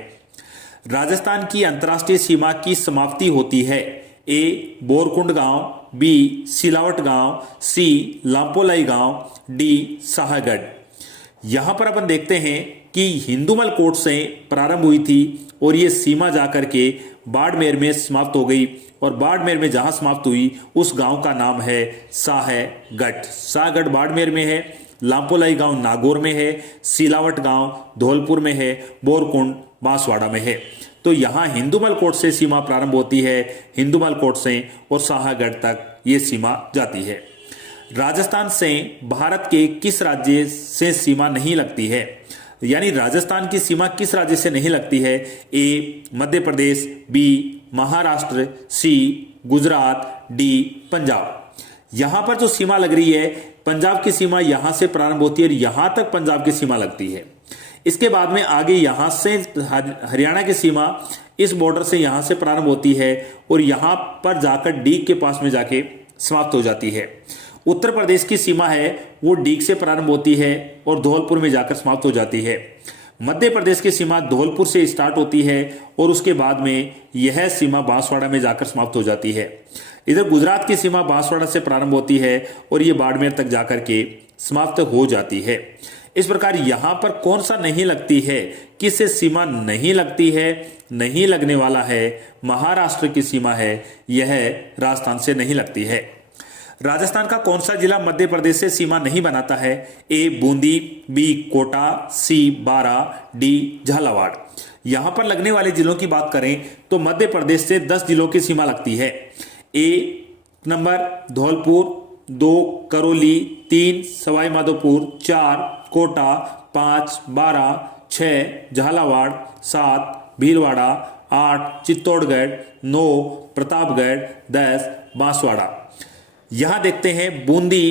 राजस्थान की अंतर्राष्ट्रीय सीमा की समाप्ति होती है ए बोरकुंड गांव, बी सिलावट गांव, सी लांपोलाई गांव, डी शाहगढ़। यहां पर अपन देखते हैं कि हिंदूमल कोट से प्रारंभ हुई थी और ये सीमा जाकर के बाड़मेर में समाप्त हो गई और बाड़मेर में जहां समाप्त हुई उस गांव का नाम है शाहगढ़। शाहगढ़ बाड़मेर में है, लांपोलाई गांव नागौर में है, सिलावट गांव धौलपुर में है, बोरकुंड बांसवाड़ा में है। तो यहाँ हिंदूमल कोट से सीमा प्रारंभ होती है, हिंदूमल कोट से और शाहगढ़ तक ये सीमा जाती है। राजस्थान से भारत के किस राज्य से सीमा नहीं लगती है, यानी राजस्थान की सीमा किस राज्य से नहीं लगती है? ए मध्य प्रदेश, बी महाराष्ट्र, सी गुजरात, डी पंजाब। यहां पर जो सीमा लग रही है पंजाब की सीमा यहां से प्रारंभ होती है और यहां तक पंजाब की सीमा लगती है। इसके बाद में आगे यहां से हरियाणा की सीमा इस बॉर्डर से यहां से प्रारंभ होती है और यहां पर जाकर डीग के पास में जाके समाप्त हो जाती है। उत्तर प्रदेश की सीमा है वो डीग से प्रारंभ होती है और धौलपुर में जाकर समाप्त हो जाती है। मध्य प्रदेश की सीमा धौलपुर से स्टार्ट होती है और उसके बाद में यह सीमा बांसवाड़ा में जाकर समाप्त हो जाती है। इधर गुजरात की सीमा बांसवाड़ा से प्रारंभ होती है और ये बाड़मेर तक जाकर के समाप्त हो जाती है। इस प्रकार यहां पर कौन सा नहीं लगती है, किससे सीमा नहीं लगती है? नहीं लगने वाला है महाराष्ट्र की सीमा है, यह राजस्थान से नहीं लगती है। राजस्थान का कौन सा जिला मध्य प्रदेश से सीमा नहीं बनाता है? ए बूंदी, बी कोटा, सी बारा, डी झालावाड़। यहां पर लगने वाले जिलों की बात करें तो मध्य प्रदेश से 10 जिलों की सीमा लगती है। ए नंबर धौलपुर, 2 करौली, 3 सवाई माधोपुर, 4 कोटा, 5 बारा, 6 झालावाड़, 7 भीलवाड़ा, 8 चित्तौड़गढ़, 9 प्रतापगढ़, 10 बांसवाड़ा। यहां देखते हैं बूंदी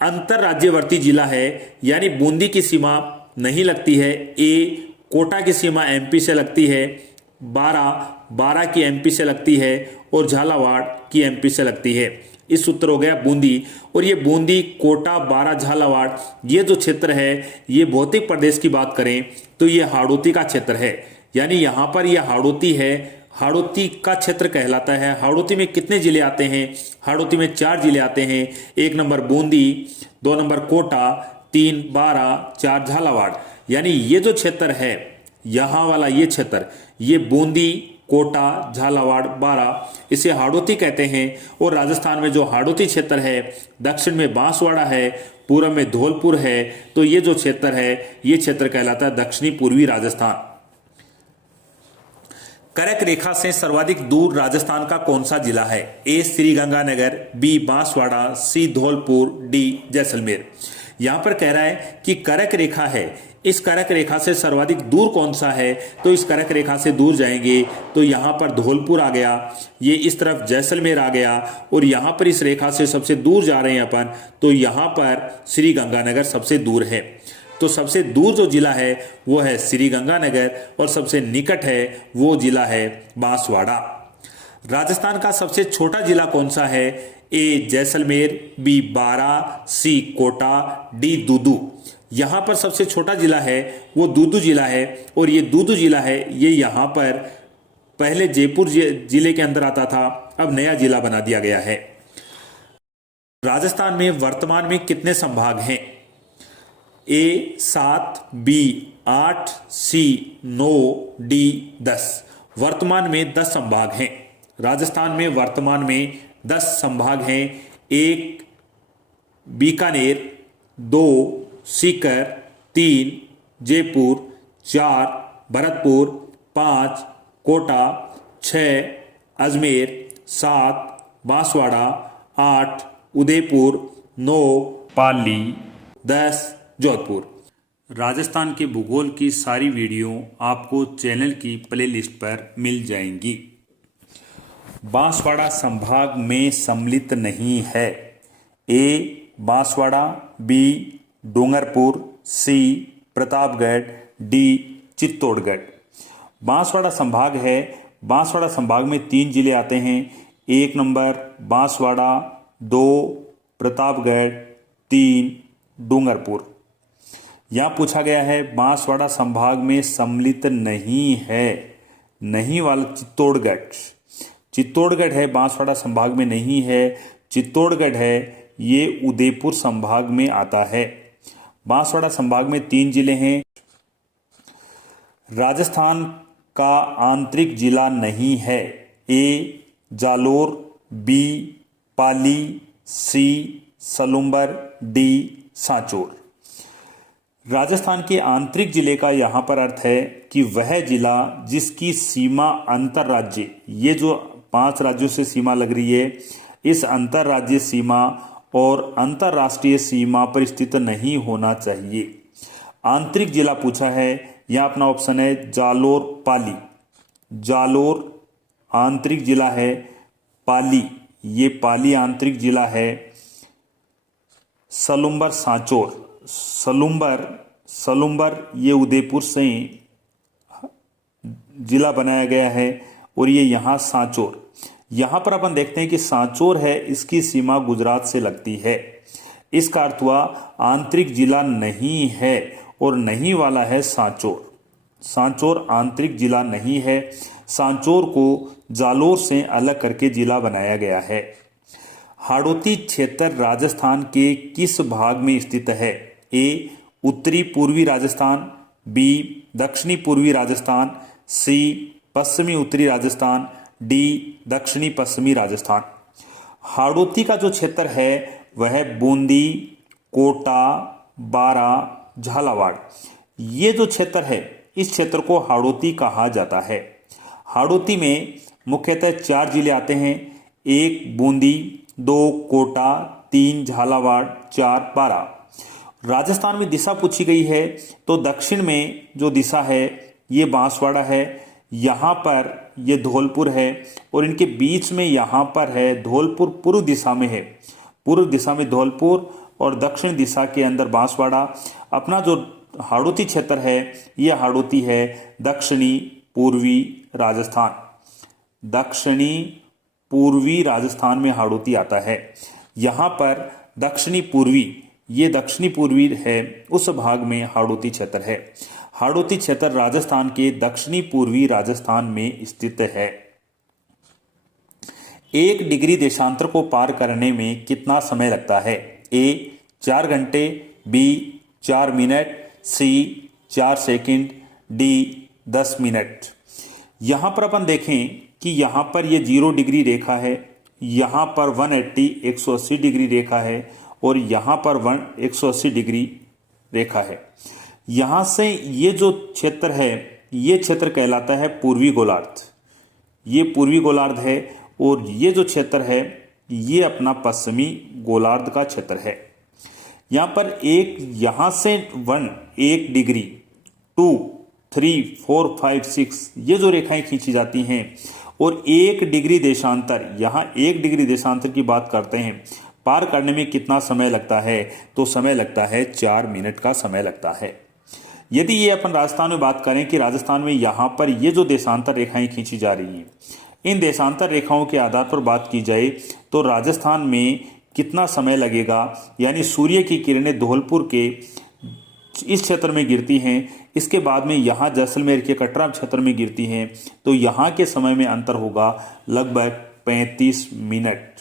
अंतरराज्यवर्ती जिला है, यानी बूंदी की सीमा नहीं लगती है। ए कोटा की सीमा एमपी से लगती है, बारा की एमपी से लगती है और झालावाड़ की एमपी से लगती है। इस सूत्र हो गया बूंदी। और ये बूंदी, कोटा, बारा, झालावाड़ ये जो क्षेत्र है ये भौतिक प्रदेश की बात करें तो ये हाड़ौती का क्षेत्र है, यानी यहाँ पर ये हाड़ौती है, हाड़ौती का क्षेत्र कहलाता है। हाड़ौती में कितने जिले आते हैं? हाड़ौती में 4 जिले आते हैं। 1 नंबर बूंदी, 2 नंबर कोटा, 3 बारा, 4 झालावाड़। यानी ये जो क्षेत्र है यहाँ वाला ये क्षेत्र, ये बूंदी, कोटा, झालावाड़, बारा, इसे हाड़ौती कहते हैं। और राजस्थान में जो हाड़ौती क्षेत्र है, दक्षिण में बांसवाड़ा है, पूर्व में धौलपुर है, तो ये जो क्षेत्र है ये क्षेत्र कहलाता है दक्षिणी पूर्वी राजस्थान। कर्क रेखा से सर्वाधिक दूर राजस्थान का कौन सा जिला है? ए श्रीगंगानगर, बी बांसवाड़ा, सी धौलपुर, डी जैसलमेर। यहां पर कह रहा है कि कर्क रेखा है, इस कर्क रेखा से सर्वाधिक दूर कौन सा है? तो इस कर्क रेखा से दूर जाएंगे तो यहां पर धौलपुर आ गया, ये इस तरफ जैसलमेर आ गया और यहां पर इस रेखा से सबसे दूर जा रहे हैं अपन, तो यहां पर श्री गंगानगर सबसे दूर है। तो सबसे दूर जो जिला है वो है श्री गंगानगर और सबसे निकट है वो जिला है बांसवाड़ा। राजस्थान का सबसे छोटा जिला कौन सा है? ए जैसलमेर, बी बारा, सी कोटा, डी दूदू। यहां पर सबसे छोटा जिला है वो दूदू जिला है और ये दूदू जिला है ये यहां पर पहले जयपुर जिले के अंदर आता था, अब नया जिला बना दिया गया है। राजस्थान में वर्तमान में कितने संभाग हैं? ए 7, बी 8, सी 9, डी 10। वर्तमान में 10 संभाग हैं। राजस्थान में वर्तमान में 10 संभाग हैं। 1 बीकानेर, 2 सीकर, 3 जयपुर, 4 भरतपुर, 5 कोटा, 6 अजमेर, 7 बांसवाड़ा, 8 उदयपुर, 9 पाली, 10 जोधपुर। राजस्थान के भूगोल की सारी वीडियो आपको चैनल की प्लेलिस्ट पर मिल जाएंगी। बांसवाड़ा संभाग में सम्मिलित नहीं है। ए बांसवाड़ा, बी डूंगरपुर, सी प्रतापगढ़, डी चित्तौड़गढ़। बांसवाड़ा संभाग है। बांसवाड़ा संभाग में 3 जिले आते हैं। 1 नंबर बांसवाड़ा, 2 प्रतापगढ़, 3 डूंगरपुर। यहाँ पूछा गया है बांसवाड़ा संभाग में सम्मिलित नहीं है, नहीं वाला चित्तौड़गढ़। चित्तौड़गढ़ है बांसवाड़ा संभाग में नहीं है, चित्तौड़गढ़ है, ये उदयपुर संभाग में आता है। बांसवाड़ा संभाग में 3 जिले हैं। राजस्थान का आंतरिक जिला नहीं है। ए जालोर, बी पाली, सी सलुम्बर, डी सांचौर। राजस्थान के आंतरिक जिले का यहाँ पर अर्थ है कि वह जिला जिसकी सीमा अंतर्राज्य, ये जो 5 राज्यों से सीमा लग रही है, इस अंतर्राज्यीय सीमा और अंतर्राष्ट्रीय सीमा पर स्थित नहीं होना चाहिए। आंतरिक जिला पूछा है, यहाँ अपना ऑप्शन है जालोर पाली। जालोर आंतरिक जिला है, पाली ये पाली आंतरिक जिला है, सलुम्बर सांचौर, सलुम्बर ये उदयपुर से जिला बनाया गया है और ये यहाँ सांचौर। यहाँ पर अपन देखते हैं कि सांचौर है, इसकी सीमा गुजरात से लगती है। इसका अर्थ हुआ आंतरिक जिला नहीं है और नहीं वाला है सांचौर। सांचौर आंतरिक जिला नहीं है। सांचौर को जालोर से अलग करके जिला बनाया गया है। हाड़ौती क्षेत्र राजस्थान के किस भाग में स्थित है? ए उत्तरी पूर्वी राजस्थान, बी दक्षिणी पूर्वी राजस्थान, सी पश्चिमी उत्तरी राजस्थान, डी दक्षिणी पश्चिमी राजस्थान। हाड़ौती का जो क्षेत्र है वह बूंदी, कोटा, बारा, झालावाड़, ये जो क्षेत्र है इस क्षेत्र को हाड़ौती कहा जाता है। हाड़ौती में मुख्यतः 4 जिले आते हैं। 1 बूंदी, 2 कोटा, 3 झालावाड़, 4 बारा। राजस्थान में दिशा पूछी गई है तो दक्षिण में जो दिशा है ये बांसवाड़ा है, यहाँ पर ये धौलपुर है और इनके बीच में यहाँ पर है धौलपुर पूर्व दिशा में है। पूर्व दिशा में धौलपुर और दक्षिण दिशा के अंदर बांसवाड़ा। अपना जो हाड़ौती क्षेत्र है ये हाड़ौती है दक्षिणी पूर्वी राजस्थान। दक्षिणी पूर्वी राजस्थान में हाड़ौती आता है। यहाँ पर दक्षिणी पूर्वी, ये दक्षिणी पूर्वी है, उस भाग में हाड़ौती क्षेत्र है। हाड़ौती क्षेत्र राजस्थान के दक्षिणी पूर्वी राजस्थान में स्थित है। 1 डिग्री देशांतर को पार करने में कितना समय लगता है? ए 4 घंटे, बी 4 मिनट, सी 4 सेकंड, डी 10 मिनट। यहाँ पर अपन देखें कि यहाँ पर ये 0 डिग्री रेखा है, यहाँ पर 180 डिग्री रेखा है और यहाँ पर 180 डिग्री रेखा है। यहाँ से ये जो क्षेत्र है ये क्षेत्र कहलाता है पूर्वी गोलार्ध। ये पूर्वी गोलार्ध है और ये जो क्षेत्र है ये अपना पश्चिमी गोलार्ध का क्षेत्र है। यहाँ पर यहाँ से 1 डिग्री, 2, 3, 4, 5, 6 ये जो रेखाएं खींची जाती हैं और 1 डिग्री देशांतर, यहाँ 1 डिग्री देशांतर की बात करते हैं, पार करने में कितना समय लगता है? तो समय लगता है 4 मिनट का समय लगता है। यदि ये अपन राजस्थान में बात करें कि राजस्थान में यहाँ पर ये जो देशांतर रेखाएं खींची जा रही हैं, इन देशांतर रेखाओं के आधार पर बात की जाए तो राजस्थान में कितना समय लगेगा, यानी सूर्य की किरणें धौलपुर के इस क्षेत्र में गिरती हैं, इसके बाद में यहाँ जैसलमेर के कटरा क्षेत्र में गिरती हैं, तो यहाँ के समय में अंतर होगा लगभग 35 मिनट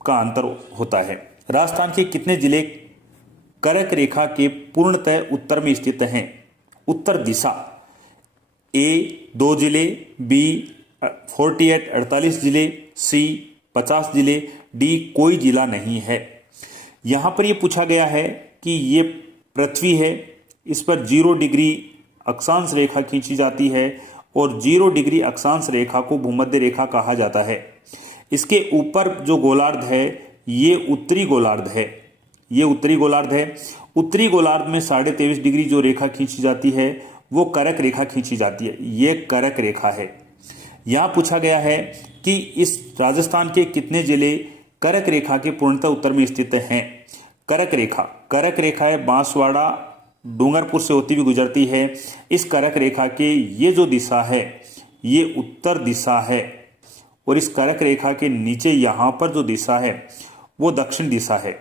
का अंतर होता है। राजस्थान के कितने जिले कर्क रेखा के पूर्णतः उत्तर में स्थित हैं? उत्तर दिशा। ए 2 जिले, बी 48 जिले, सी 50 जिले, डी कोई जिला नहीं है। यहाँ पर यह पूछा गया है कि ये पृथ्वी है, इस पर 0 डिग्री अक्षांश रेखा खींची जाती है और 0 डिग्री अक्षांश रेखा को भूमध्य रेखा कहा जाता है। इसके ऊपर जो गोलार्ध है ये उत्तरी गोलार्ध है, ये उत्तरी गोलार्ध है। उत्तरी गोलार्ध में 23.5 डिग्री जो रेखा खींची जाती है वो कर्क रेखा खींची जाती है, ये कर्क रेखा है। यहाँ पूछा गया है कि इस राजस्थान के कितने जिले कर्क रेखा के पूर्णतः उत्तर में स्थित हैं? करक रेखा है बांसवाड़ा डूंगरपुर से होती हुई गुजरती है। इस करक रेखा के ये जो दिशा है ये उत्तर दिशा है और इस करक रेखा के नीचे यहाँ पर जो दिशा है वो दक्षिण दिशा है।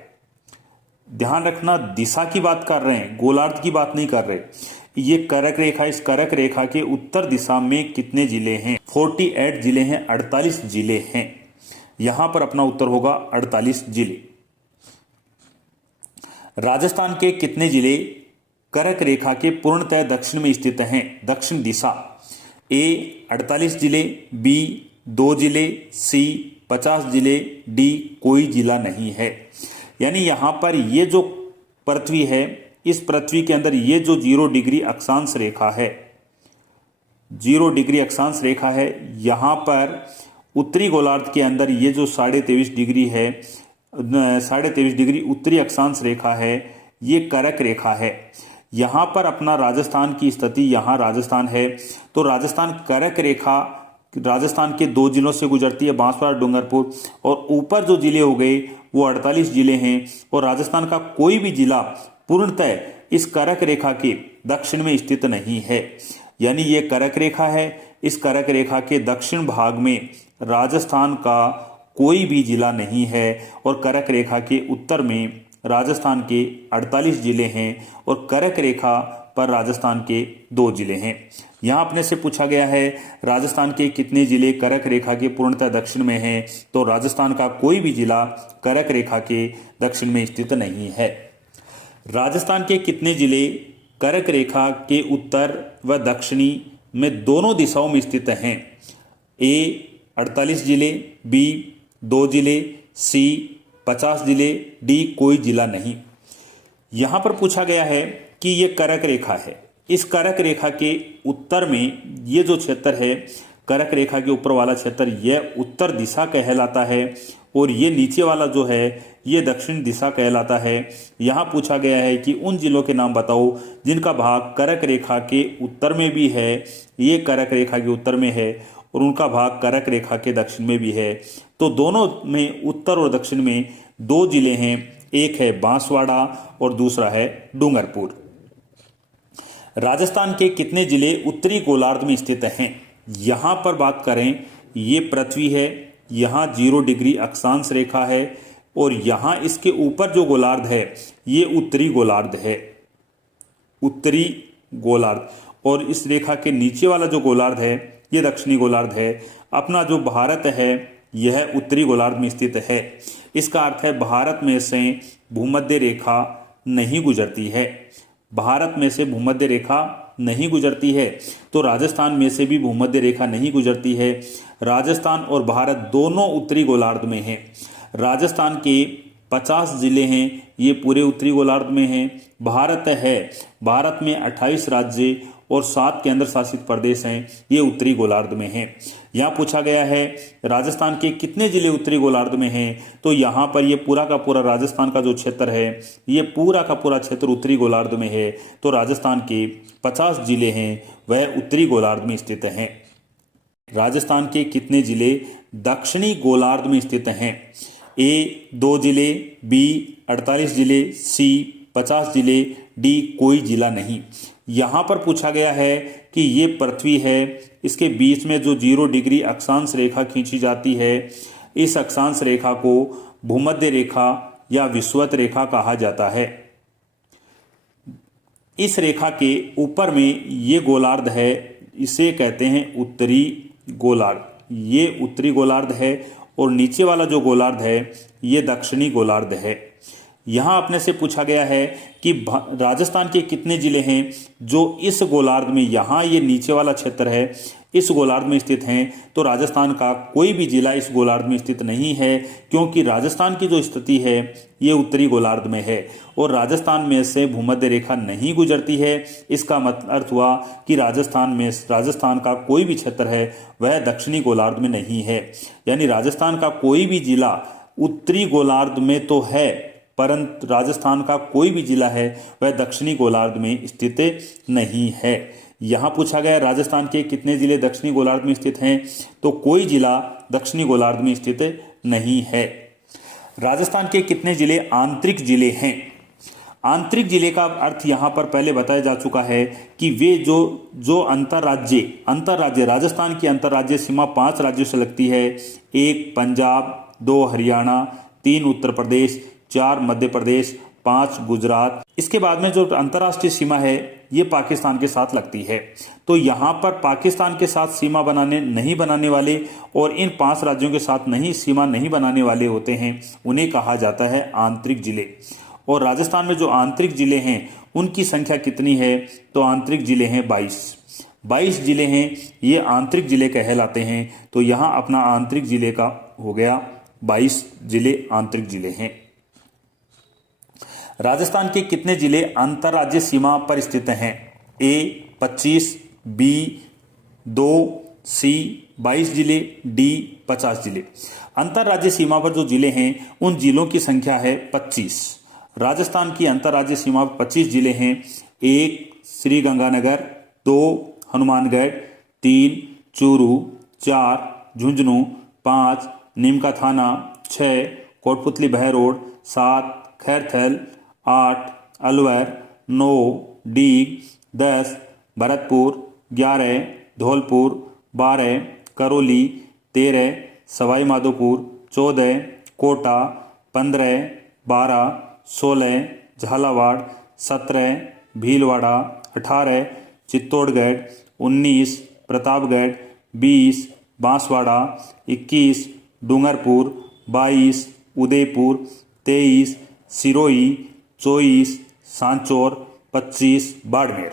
ध्यान रखना, दिशा की बात कर रहे हैं, गोलार्ध की बात नहीं कर रहे। ये करक रेखा, इस करक रेखा के उत्तर दिशा में कितने जिले हैं? 48 जिले हैं, 48 जिले हैं। यहां पर अपना उत्तर होगा 48 जिले। राजस्थान के कितने जिले करक रेखा के पूर्णतः दक्षिण में स्थित हैं? दक्षिण दिशा। ए 48 जिले, बी 2 जिले, सी 50 जिले, डी कोई जिला नहीं है। यानी यहां पर ये जो पृथ्वी है, इस पृथ्वी के अंदर ये जो 0 डिग्री अक्षांश रेखा है, 0 डिग्री अक्षांश रेखा है, यहां पर उत्तरी गोलार्ध के अंदर ये जो 23.5 डिग्री है, 23.5 डिग्री उत्तरी अक्षांश रेखा है, ये करक रेखा है। यहां पर अपना राजस्थान की स्थिति, यहां राजस्थान है, तो राजस्थान करक रेखा राजस्थान के 2 जिलों से गुजरती है, बांसवाड़ा डूंगरपुर, और ऊपर जो जिले हो गए वो 48 जिले हैं। और राजस्थान का कोई भी जिला पूर्णतः इस करक रेखा के दक्षिण में स्थित नहीं है। यानी ये करक रेखा है, इस करक रेखा के दक्षिण भाग में राजस्थान का कोई भी जिला नहीं है और करक रेखा के उत्तर में राजस्थान के 48 जिले हैं और करक रेखा पर राजस्थान के 2 जिले हैं। यहाँ अपने से पूछा गया है राजस्थान के कितने जिले करक रेखा के पूर्णतः दक्षिण में हैं, तो राजस्थान का कोई भी जिला करक रेखा के दक्षिण में स्थित नहीं है। राजस्थान के कितने जिले करक रेखा के उत्तर व दक्षिणी में दोनों दिशाओं में स्थित हैं? ए 48 जिले, बी 2 जिले, सी 50 जिले, डी कोई जिला नहीं। यहां पर पूछा गया है कि ये करक रेखा है, इस करक रेखा के उत्तर में ये जो क्षेत्र है, करक रेखा के ऊपर वाला क्षेत्र, यह उत्तर दिशा कहलाता है और ये नीचे वाला जो है ये दक्षिण दिशा कहलाता है। यहाँ पूछा गया है कि उन जिलों के नाम बताओ जिनका भाग करक रेखा के उत्तर में भी है, ये करक रेखा के उत्तर में है, और उनका भाग करक रेखा के दक्षिण में भी है। तो दोनों में, उत्तर और दक्षिण में 2 जिले हैं, एक है बांसवाड़ा और दूसरा है डूंगरपुर। राजस्थान के कितने जिले उत्तरी गोलार्ध में स्थित हैं? यहां पर बात करें, ये पृथ्वी है, यहां 0 डिग्री अक्षांश रेखा है और यहां इसके ऊपर जो गोलार्ध है ये उत्तरी गोलार्ध है, उत्तरी गोलार्ध, और इस रेखा के नीचे वाला जो गोलार्ध है ये दक्षिणी गोलार्ध है। अपना जो भारत है यह उत्तरी गोलार्ध में स्थित है। इसका अर्थ है भारत में से भूमध्य रेखा नहीं गुजरती है, भारत में से भूमध्य रेखा नहीं गुजरती है, तो राजस्थान में से भी भूमध्य रेखा नहीं गुजरती है। राजस्थान और भारत दोनों उत्तरी गोलार्ध में हैं। राजस्थान के 50 जिले हैं, ये पूरे उत्तरी गोलार्ध में हैं। भारत है, भारत में 28 राज्य और 7 केंद्र शासित प्रदेश हैं, ये उत्तरी गोलार्ध में हैं। यहाँ पूछा गया है राजस्थान के कितने जिले उत्तरी गोलार्ध में हैं, तो यहाँ पर ये पूरा का पूरा राजस्थान का जो क्षेत्र है ये पूरा का पूरा क्षेत्र उत्तरी गोलार्ध में है, तो राजस्थान के 50 जिले हैं वह उत्तरी गोलार्ध में स्थित हैं। राजस्थान के कितने जिले दक्षिणी गोलार्ध में स्थित हैं? ए 2 जिले, बी 48 जिले, सी 50 जिले, डी कोई जिला नहीं। यहाँ पर पूछा गया है कि ये पृथ्वी है, इसके बीच में जो 0 डिग्री अक्षांश रेखा खींची जाती है, इस अक्षांश रेखा को भूमध्य रेखा या विषुवत रेखा कहा जाता है। इस रेखा के ऊपर में ये गोलार्ध है, इसे कहते हैं उत्तरी गोलार्ध। ये उत्तरी गोलार्ध है और नीचे वाला जो गोलार्ध है ये दक्षिणी गोलार्ध है। यहाँ अपने से पूछा गया है कि राजस्थान के कितने जिले हैं जो इस गोलार्ध में, यहाँ ये नीचे वाला क्षेत्र है, इस गोलार्ध में स्थित हैं, तो राजस्थान का कोई भी जिला इस गोलार्ध में स्थित नहीं है, क्योंकि राजस्थान की जो स्थिति है ये उत्तरी गोलार्ध में है और राजस्थान में से भूमध्य रेखा नहीं गुजरती है। इसका अर्थ हुआ कि राजस्थान का कोई भी क्षेत्र है वह दक्षिणी गोलार्ध में नहीं है। यानी राजस्थान का कोई भी जिला उत्तरी गोलार्ध में तो है, परंतु राजस्थान का कोई भी जिला है वह दक्षिणी गोलार्ध में स्थित नहीं है। यहाँ पूछा गया राजस्थान के कितने जिले दक्षिणी गोलार्ध में स्थित हैं, तो कोई जिला दक्षिणी गोलार्ध में स्थित नहीं है। राजस्थान के कितने जिले आंतरिक जिले हैं? आंतरिक जिले का अर्थ यहां पर पहले बताया जा चुका है कि वे जो अंतरराज्य राजस्थान की अंतरराज्य सीमा 5 राज्यों से लगती है। 1 पंजाब, 2 हरियाणा, 3 उत्तर प्रदेश, 4 मध्य प्रदेश, 5 गुजरात। इसके बाद में जो अंतर्राष्ट्रीय सीमा है ये पाकिस्तान के साथ लगती है। तो यहाँ पर पाकिस्तान के साथ सीमा नहीं बनाने वाले और इन 5 राज्यों के साथ सीमा नहीं बनाने वाले होते हैं, उन्हें कहा जाता है आंतरिक जिले। और राजस्थान में जो आंतरिक जिले हैं उनकी संख्या कितनी है? तो आंतरिक जिले हैं 22 जिले हैं, ये आंतरिक जिले कहलाते हैं। तो यहाँ अपना आंतरिक जिले का हो गया 22 जिले आंतरिक जिले हैं। राजस्थान के कितने जिले अंतर्राज्यीय सीमा पर स्थित हैं? A 25, B 2, C 22 जिले, D 50 जिले। अंतर्राज्यीय सीमा पर जो जिले हैं उन जिलों की संख्या है 25। राजस्थान की अंतर्राज्यीय सीमा पर 25 जिले हैं। 1 श्री गंगानगर, 2 हनुमानगढ़, 3 चूरू, 4 झुंझुनू, 5 नीमका थाना, 6 कोटपुतली बहरोड, 7 खैरथल, 8 अलवर, 9 डीग, 10 भरतपुर, 11 धौलपुर, 12 करौली, 13 सवाई माधोपुर, 14 कोटा, 15 12 16 झालावाड़, 17 भीलवाड़ा, 18 चित्तौड़गढ़, 19 प्रतापगढ़, 20 बांसवाड़ा, 21 डूंगरपुर, 22 उदयपुर, 23 सिरोही, 24 सांचौर, 25 बाड़मेर।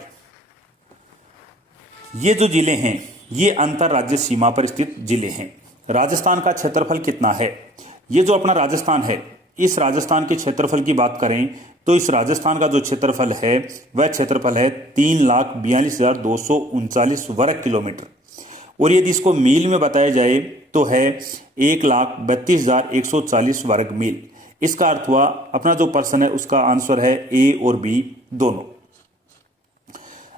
ये जो जिले हैं ये अंतरराज्य सीमा पर स्थित जिले हैं। राजस्थान का क्षेत्रफल कितना है? ये जो अपना राजस्थान है, इस राजस्थान के क्षेत्रफल की बात करें तो इस राजस्थान का जो क्षेत्रफल है वह क्षेत्रफल है 3,42,239 वर्ग किलोमीटर। और यदि इसको मील में बताया जाए तो है 1,32,140 वर्ग मील। इसका अर्थ हुआ अपना जो प्रश्न है उसका आंसर है ए और बी दोनों।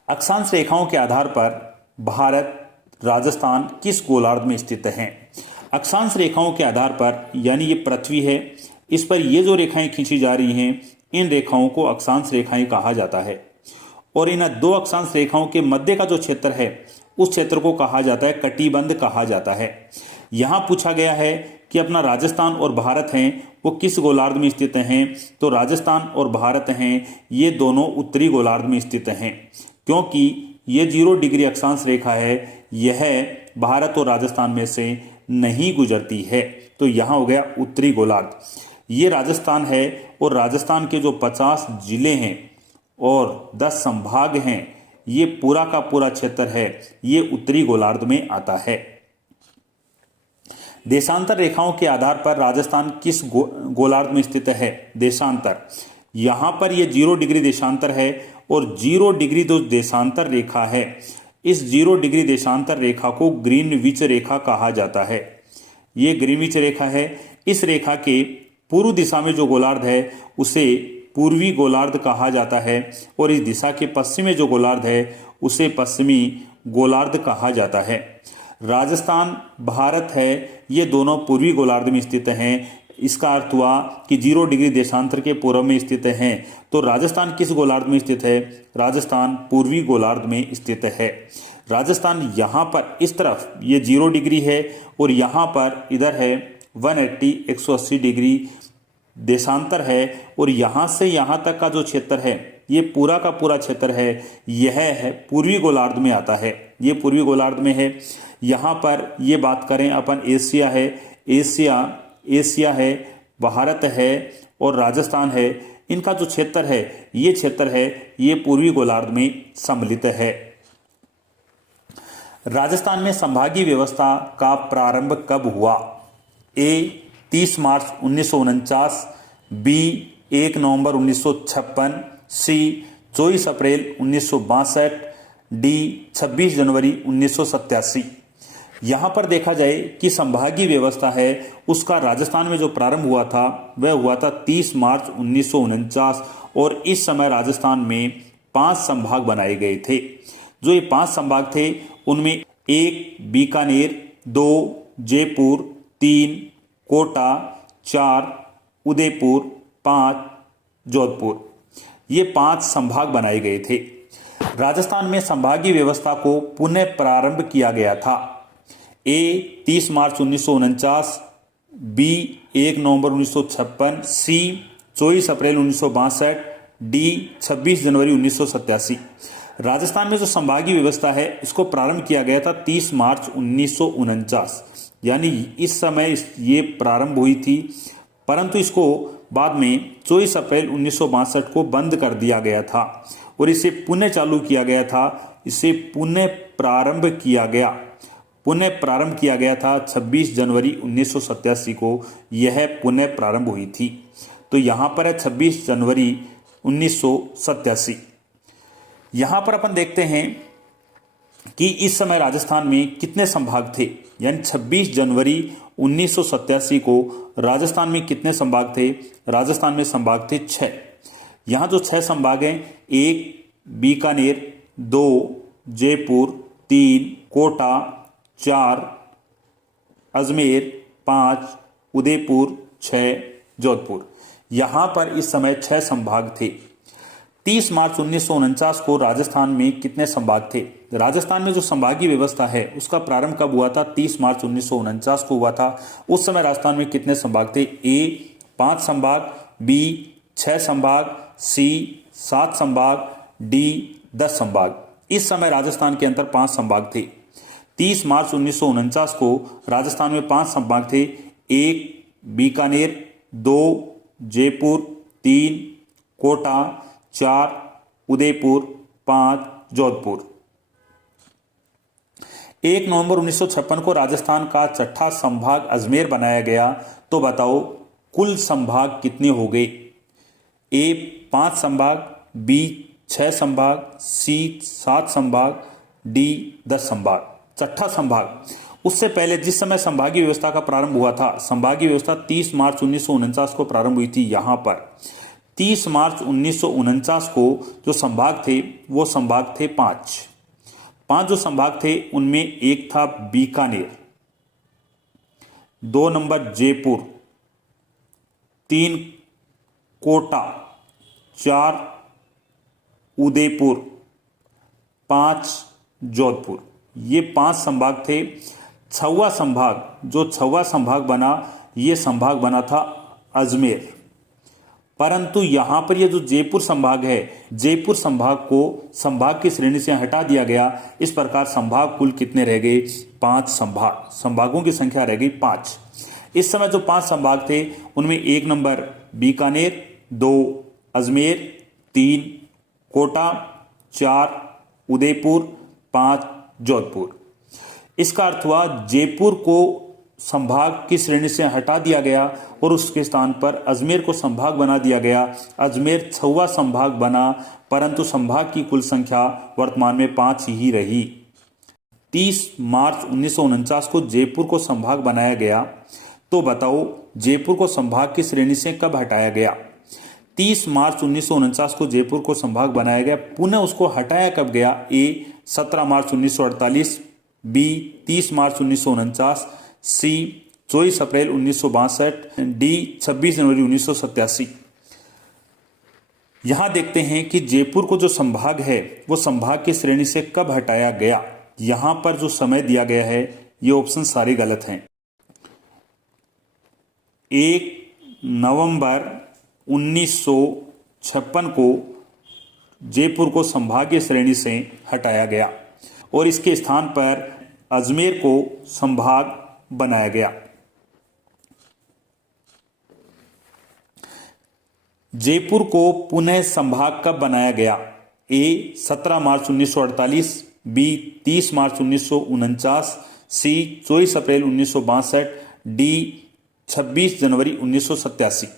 अक्षांश रेखाओं के आधार पर भारत, राजस्थान किस गोलार्ध में स्थित हैं? अक्षांश रेखाओं के आधार पर, यानी ये पृथ्वी है, इस पर ये जो रेखाएं खींची जा रही हैं इन रेखाओं को अक्षांश रेखाएं कहा जाता है। और इन 2 अक्षांश रेखाओं के मध्य का जो क्षेत्र है उस क्षेत्र को कहा जाता है कटिबंध कहा जाता है। यहां पूछा गया है कि अपना राजस्थान और भारत हैं वो किस गोलार्ध में स्थित हैं? तो राजस्थान और भारत हैं ये दोनों उत्तरी गोलार्ध में स्थित हैं, क्योंकि ये 0 डिग्री अक्षांश रेखा है, यह भारत और राजस्थान में से नहीं गुजरती है। तो यहाँ हो गया उत्तरी गोलार्ध, ये राजस्थान है। और राजस्थान के जो 50 जिले हैं और 10 संभाग हैं, ये पूरा का पूरा क्षेत्र है, ये उत्तरी गोलार्ध में आता है। देशांतर रेखाओं के आधार पर राजस्थान किस गोलार्ध में स्थित है? देशांतर, यहां पर ये 0 डिग्री देशांतर है और 0 डिग्री जो देशांतर रेखा है, इस 0 डिग्री देशांतर रेखा को ग्रीनविच रेखा कहा जाता है। ये ग्रीनविच रेखा है। इस रेखा के पूर्व दिशा में जो गोलार्ध है उसे पूर्वी गोलार्ध कहा जाता है और इस दिशा के पश्चिम में जो गोलार्ध है उसे पश्चिमी गोलार्ध कहा जाता है। राजस्थान, भारत है, ये दोनों पूर्वी गोलार्ध में स्थित हैं। इसका अर्थ हुआ कि 0 डिग्री देशांतर के पूर्व में स्थित हैं। तो राजस्थान किस गोलार्ध में स्थित है? राजस्थान पूर्वी गोलार्ध में स्थित है। राजस्थान यहाँ पर इस तरफ ये 0 डिग्री है और यहाँ पर इधर है 180 डिग्री देशांतर है और यहाँ से यहाँ तक का जो क्षेत्र है ये पूरा का पूरा क्षेत्र है, यह है पूर्वी गोलार्ध में आता है, ये पूर्वी गोलार्ध में है। यहाँ पर ये बात करें अपन एशिया है, एशिया है, भारत है और राजस्थान है, इनका जो क्षेत्र है ये पूर्वी गोलार्ध में सम्मिलित है। राजस्थान में संभागीय व्यवस्था का प्रारंभ कब हुआ? ए 30 मार्च 1949, बी 1 नवंबर 1956, सी 24 अप्रैल 1962, डी 26 जनवरी 1987। यहाँ पर देखा जाए कि संभागीय व्यवस्था है उसका राजस्थान में जो प्रारंभ हुआ था वह हुआ था 30 मार्च 1949 और इस समय राजस्थान में 5 संभाग बनाए गए थे। जो ये 5 संभाग थे उनमें 1 बीकानेर, 2 जयपुर, 3 कोटा, 4 उदयपुर, 5 जोधपुर। ये 5 संभाग बनाए गए थे। राजस्थान में संभागीय व्यवस्था को पुनः प्रारंभ किया गया था। ए 30 मार्च 1949, बी 1 नवंबर 1956, सी 24 अप्रैल 1962, डी 26 जनवरी 1987। राजस्थान में जो संभागीय व्यवस्था है इसको प्रारंभ किया गया था 30 मार्च 1949, यानी इस समय ये प्रारंभ हुई थी, परंतु इसको बाद में 24 अप्रैल 1962 को बंद कर दिया गया था और इसे पुनः चालू किया गया था। इसे पुनः प्रारंभ किया गया था 26 जनवरी 1987 को यह पुनः प्रारंभ हुई थी। तो यहाँ पर है 26 जनवरी 1987। यहाँ पर अपन देखते हैं कि इस समय राजस्थान में कितने संभाग थे, यानी 26 जनवरी 1987 को राजस्थान में कितने संभाग थे। राजस्थान में संभाग थे 6। यहाँ जो 6 संभाग हैं, 1 बीकानेर, 2 जयपुर, 3 कोटा, 4 अजमेर, 5 उदयपुर, 6 जोधपुर। यहाँ पर इस समय 6 संभाग थे। 30 मार्च 1949 को राजस्थान में कितने संभाग थे। राजस्थान में जो संभागीय व्यवस्था है उसका प्रारंभ कब हुआ था, 30 मार्च 1949 को हुआ था। उस समय राजस्थान में कितने संभाग थे, ए 5 संभाग, बी 6 संभाग, सी 7 संभाग, डी 10 संभाग। इस समय राजस्थान के अंदर 5 संभाग थे। 30 मार्च 1949 को राजस्थान में 5 संभाग थे, 1 बीकानेर, 2 जयपुर, 3 कोटा, 4 उदयपुर, 5 जोधपुर। 1 नवंबर 1956 को राजस्थान का 6ठा संभाग अजमेर बनाया गया। तो बताओ कुल संभाग कितने हो गए। ए 5 संभाग, बी 6 संभाग, सी 7 संभाग, डी 10 संभाग। 6ठा संभाग। उससे पहले जिस समय संभागीय व्यवस्था का प्रारंभ हुआ था, संभागीय व्यवस्था 30 मार्च 1949 को प्रारंभ हुई थी। यहाँ पर 30 मार्च 1949 को जो संभाग थे वो संभाग थे 5 जो संभाग थे उनमें एक था बीकानेर, 2 नंबर जयपुर, 3 कोटा, 4 उदयपुर, 5 जोधपुर। ये 5 संभाग थे। 6वां संभाग बना, ये संभाग बना था अजमेर। परंतु यहां पर ये जो जयपुर संभाग है, जयपुर संभाग को संभाग की श्रेणी से हटा दिया गया। इस प्रकार संभाग कुल कितने रह गए, 5 संभाग। संभागों की संख्या रह गई 5। इस समय जो 5 संभाग थे उनमें 1 नंबर बीकानेर, 2 अजमेर, 3 कोटा, 4 उदयपुर, 5 जोधपुर। इसका अर्थ हुआ जयपुर को संभाग की श्रेणी से हटा दिया गया और उसके स्थान पर अजमेर को संभाग बना दिया गया। अजमेर 6वां संभाग बना, परंतु संभाग की कुल संख्या वर्तमान में 5 ही रही। 30 मार्च 1949 को जयपुर को संभाग बनाया गया। तो बताओ जयपुर को संभाग की श्रेणी से कब हटाया गया। 30 मार्च 1949 को जयपुर को संभाग बनाया गया। पुनः उसको हटाया कब गया। ए 17 मार्च 1948, बी 30 मार्च 1949, सी 24 अप्रैल 1962, डी 26 जनवरी 1987। यहां देखते हैं कि जयपुर को जो संभाग है वो संभाग की श्रेणी से कब हटाया गया। यहां पर जो समय दिया गया है ये ऑप्शन सारे गलत हैं। 1 नवंबर 1956 को जयपुर को संभागीय श्रेणी से हटाया गया और इसके स्थान पर अजमेर को संभाग बनाया गया। जयपुर को पुनः संभाग कब बनाया गया। ए 17 मार्च 1948, बी 30 मार्च 1949, सी 24 अप्रैल 1962, डी 26 जनवरी 1987।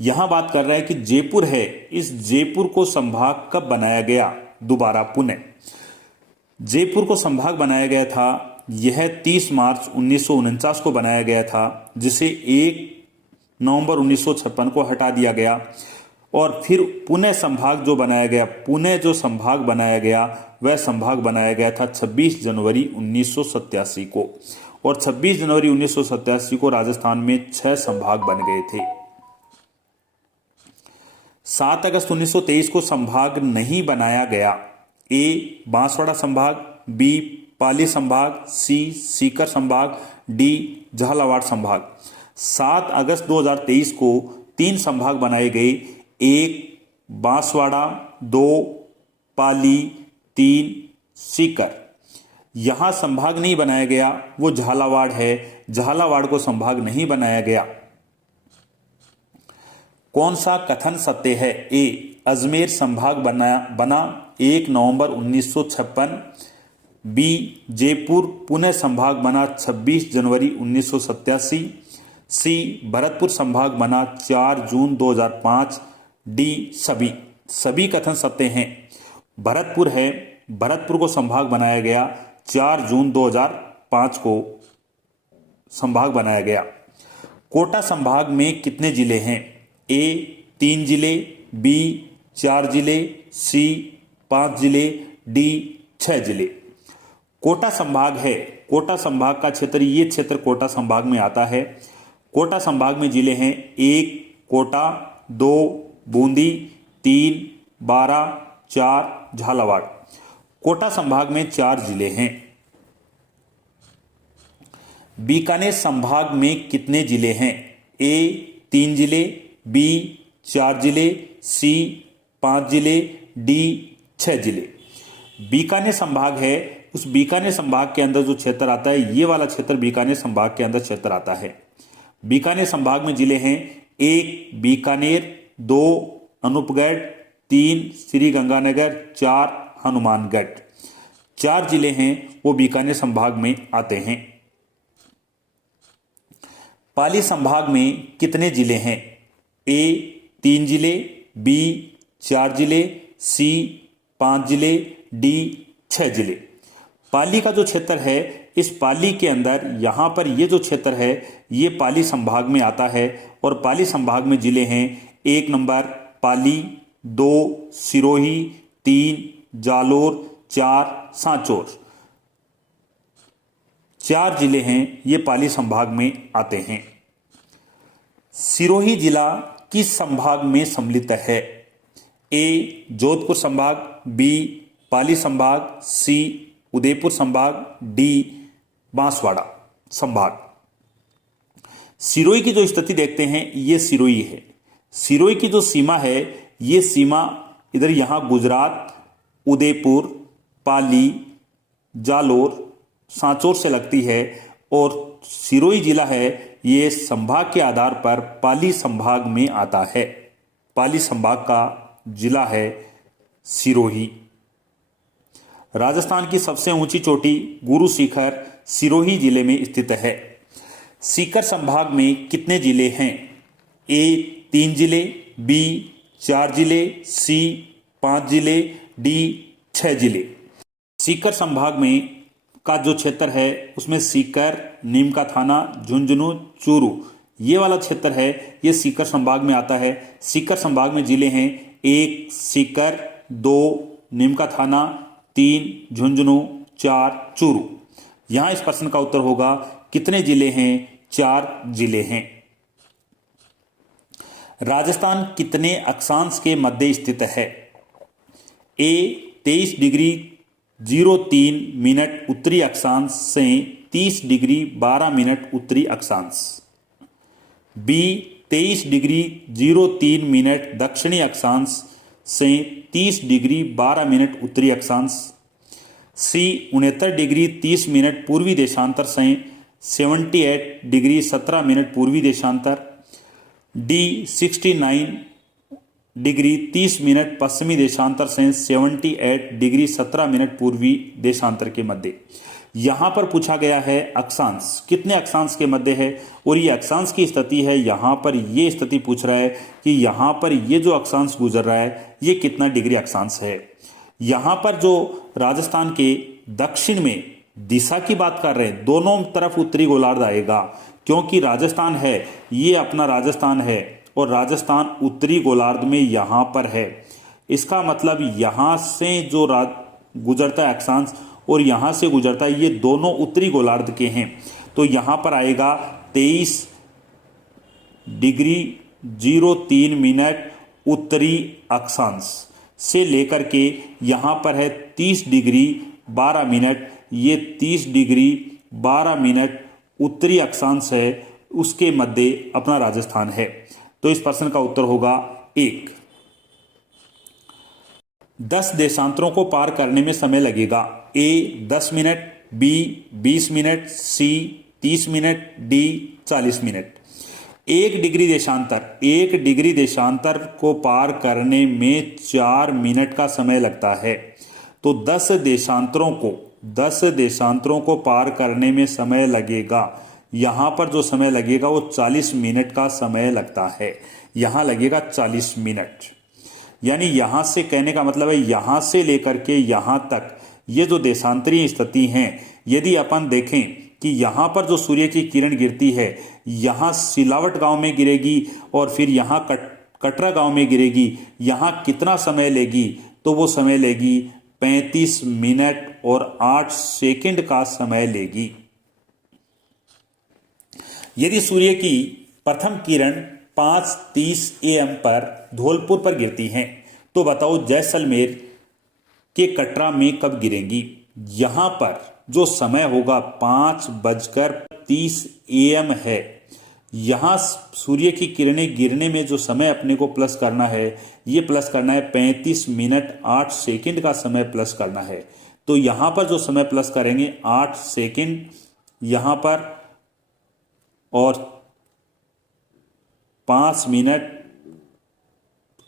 यहां बात कर रहा है कि जयपुर है, इस जयपुर को संभाग कब बनाया गया। दोबारा पुनः जयपुर को संभाग बनाया गया था, यह 30 मार्च 1949 को बनाया गया था, जिसे 1 नवंबर 1956 को हटा दिया गया और फिर पुनः संभाग जो बनाया गया, पुनः जो संभाग बनाया गया वह संभाग बनाया गया था 26 जनवरी 1987 को और 26 जनवरी 1987 को राजस्थान में 6 संभाग बन गए थे। 7 अगस्त 1923 को संभाग नहीं बनाया गया। ए बांसवाड़ा संभाग, बी पाली संभाग, सी सीकर संभाग, डी झालावाड़ संभाग। 7 अगस्त 2023 को 3 संभाग बनाए गए, 1 बांसवाड़ा, 2 पाली, 3 सीकर। यहां संभाग नहीं बनाया गया, वो झालावाड़ है, झालावाड़ को संभाग नहीं बनाया गया। कौन सा कथन सत्य है? ए अजमेर संभाग बना 1 नवंबर 1956, बी जयपुर पुणे संभाग बना 26 जनवरी 1987, सी भरतपुर संभाग बना 4 जून 2005, डी सभी कथन सत्य हैं। भरतपुर है, भरतपुर को संभाग बनाया गया 4 जून 2005 को संभाग बनाया गया। कोटा संभाग में कितने जिले हैं? ए 3 जिले, बी 4 जिले, सी 5 जिले, डी 6 जिले। कोटा संभाग है, कोटा संभाग का क्षेत्र, ये क्षेत्र कोटा संभाग में आता है। कोटा संभाग में जिले हैं 1 कोटा, 2 बूंदी, 3 बारा, 4 झालावाड़। कोटा संभाग में 4 जिले हैं। बीकानेर संभाग में कितने जिले हैं? ए 3 जिले, बी 4 जिले, सी 5 जिले, डी 6 जिले। बीकानेर संभाग है, उस बीकानेर संभाग के अंदर जो क्षेत्र आता है, ये वाला क्षेत्र बीकानेर संभाग के अंदर क्षेत्र आता है। बीकानेर संभाग में जिले हैं 1 बीकानेर, 2 अनूपगढ़, 3 श्री गंगानगर, 4 हनुमानगढ़। 4 जिले हैं वो बीकानेर संभाग में आते हैं। पाली संभाग में कितने जिले हैं? ए 3 जिले, बी 4 जिले, सी 5 जिले, डी 6 जिले। पाली का जो क्षेत्र है, इस पाली के अंदर यहां पर ये जो क्षेत्र है ये पाली संभाग में आता है और पाली संभाग में जिले हैं 1 नंबर पाली, 2 सिरोही, 3 जालोर, 4 सांचौर। 4 जिले हैं ये पाली संभाग में आते हैं। सिरोही जिला किस संभाग में सम्मिलित है? ए जोधपुर संभाग, बी पाली संभाग, सी उदयपुर संभाग, डी बांसवाड़ा संभाग। सिरोही की जो स्थिति देखते हैं, ये सिरोही है। सिरोही की जो सीमा है, ये सीमा इधर यहां गुजरात, उदयपुर, पाली, जालोर, सांचौर से लगती है और सिरोही जिला है ये संभाग के आधार पर पाली संभाग में आता है। पाली संभाग का जिला है सिरोही। राजस्थान की सबसे ऊंची चोटी गुरु शिखर सिरोही जिले में स्थित है। सीकर संभाग में कितने जिले हैं? ए 3 जिले, बी 4 जिले, सी 5 जिले, डी 6 जिले। सीकर संभाग में का जो क्षेत्र है उसमें सीकर, नीम का थाना, झुंझुनू, चूरू, ये वाला क्षेत्र है ये सीकर संभाग में आता है। सीकर संभाग में जिले हैं 1 सीकर, 2 नीम का थाना, 3 झुंझुनू, 4 चूरू। यहां इस प्रश्न का उत्तर होगा कितने जिले हैं? 4 जिले हैं। राजस्थान कितने अक्षांश के मध्य स्थित है? ए 23 डिग्री 03 मिनट उत्तरी अक्षांश से 30 डिग्री 12 मिनट उत्तरी अक्षांश, बी 23 डिग्री 03 मिनट दक्षिणी अक्षांश से 30 डिग्री 12 मिनट उत्तरी अक्षांश, सी 69 डिग्री 30 मिनट पूर्वी देशांतर से 78 डिग्री 17 मिनट पूर्वी देशांतर, डी 69 डिग्री 30 मिनट पश्चिमी देशांतर से 78 डिग्री 17 मिनट पूर्वी देशांतर के मध्य। यहां पर पूछा गया है अक्षांश कितने अक्षांश के मध्य है और ये अक्षांश की स्थिति है। यहां पर ये स्थिति पूछ रहा है कि यहां पर ये जो अक्षांश गुजर रहा है ये कितना डिग्री अक्षांश है। यहां पर जो राजस्थान के दक्षिण में दिशा की बात कर रहे हैं, दोनों तरफ उत्तरी गोलार्ध आएगा क्योंकि राजस्थान है ये अपना राजस्थान है और राजस्थान उत्तरी गोलार्ध में यहां पर है। इसका मतलब यहां से जो गुजरता है अक्षांश और यहां से गुजरता है ये दोनों उत्तरी गोलार्ध के हैं। तो यहाँ पर आएगा 23°03' उत्तरी अक्षांश से लेकर के यहाँ पर है 30°12'। ये 30°12' उत्तरी अक्षांश है, उसके मध्य अपना राजस्थान है। तो इस प्रश्न का उत्तर होगा 1। 10 देशांतरों को पार करने में समय लगेगा। ए 10 मिनट, बी 20 मिनट, सी 30 मिनट, डी 40 मिनट। 1 डिग्री देशांतर को पार करने में 4 मिनट का समय लगता है। तो 10 देशांतरों को पार करने में समय लगेगा। यहाँ पर जो समय लगेगा वो 40 मिनट का समय लगता है। यहाँ लगेगा 40 मिनट। यानी यहाँ से, कहने का मतलब है यहाँ से लेकर के यहाँ तक ये जो देशांतरीय स्थिति हैं, यदि अपन देखें कि यहाँ पर जो सूर्य की किरण गिरती है, यहाँ सिलावट गांव में गिरेगी और फिर यहाँ कटरा गांव में गिरेगी, यहाँ कितना समय लेगी? तो वो समय लेगी 35 मिनट और 8 सेकंड का समय लेगी। यदि सूर्य की प्रथम किरण 5:30 AM पर धौलपुर पर गिरती हैं, तो बताओ जैसलमेर के कटरा में कब गिरेंगी? यहाँ पर जो समय होगा 5:30 AM है। यहाँ सूर्य की किरणें गिरने में जो समय अपने को प्लस करना है, ये प्लस करना है 35 मिनट 8 सेकंड का समय प्लस करना है। तो यहाँ पर जो समय प्लस करेंगे 8 सेकंड यहाँ पर और 5 मिनट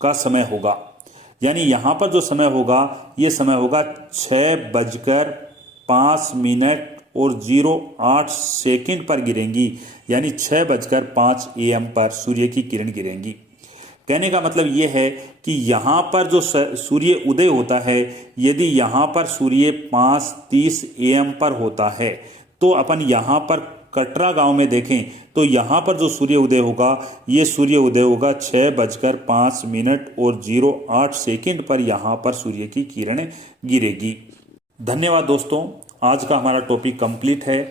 का समय होगा। यानी यहाँ पर जो समय होगा, ये समय होगा 6:05 और 08 सेकंड पर गिरेंगी। यानी 6:05 AM पर सूर्य की किरण गिरेंगी। कहने का मतलब ये है कि यहाँ पर जो सूर्य उदय होता है, यदि यहाँ पर सूर्य 5:30 AM पर होता है, तो अपन यहाँ पर कटरा गांव में देखें तो यहाँ पर जो सूर्य उदय होगा, ये सूर्य उदय होगा 6:05 और 08 सेकंड पर यहाँ पर सूर्य की किरण गिरेगी। धन्यवाद दोस्तों, आज का हमारा टॉपिक कंप्लीट है।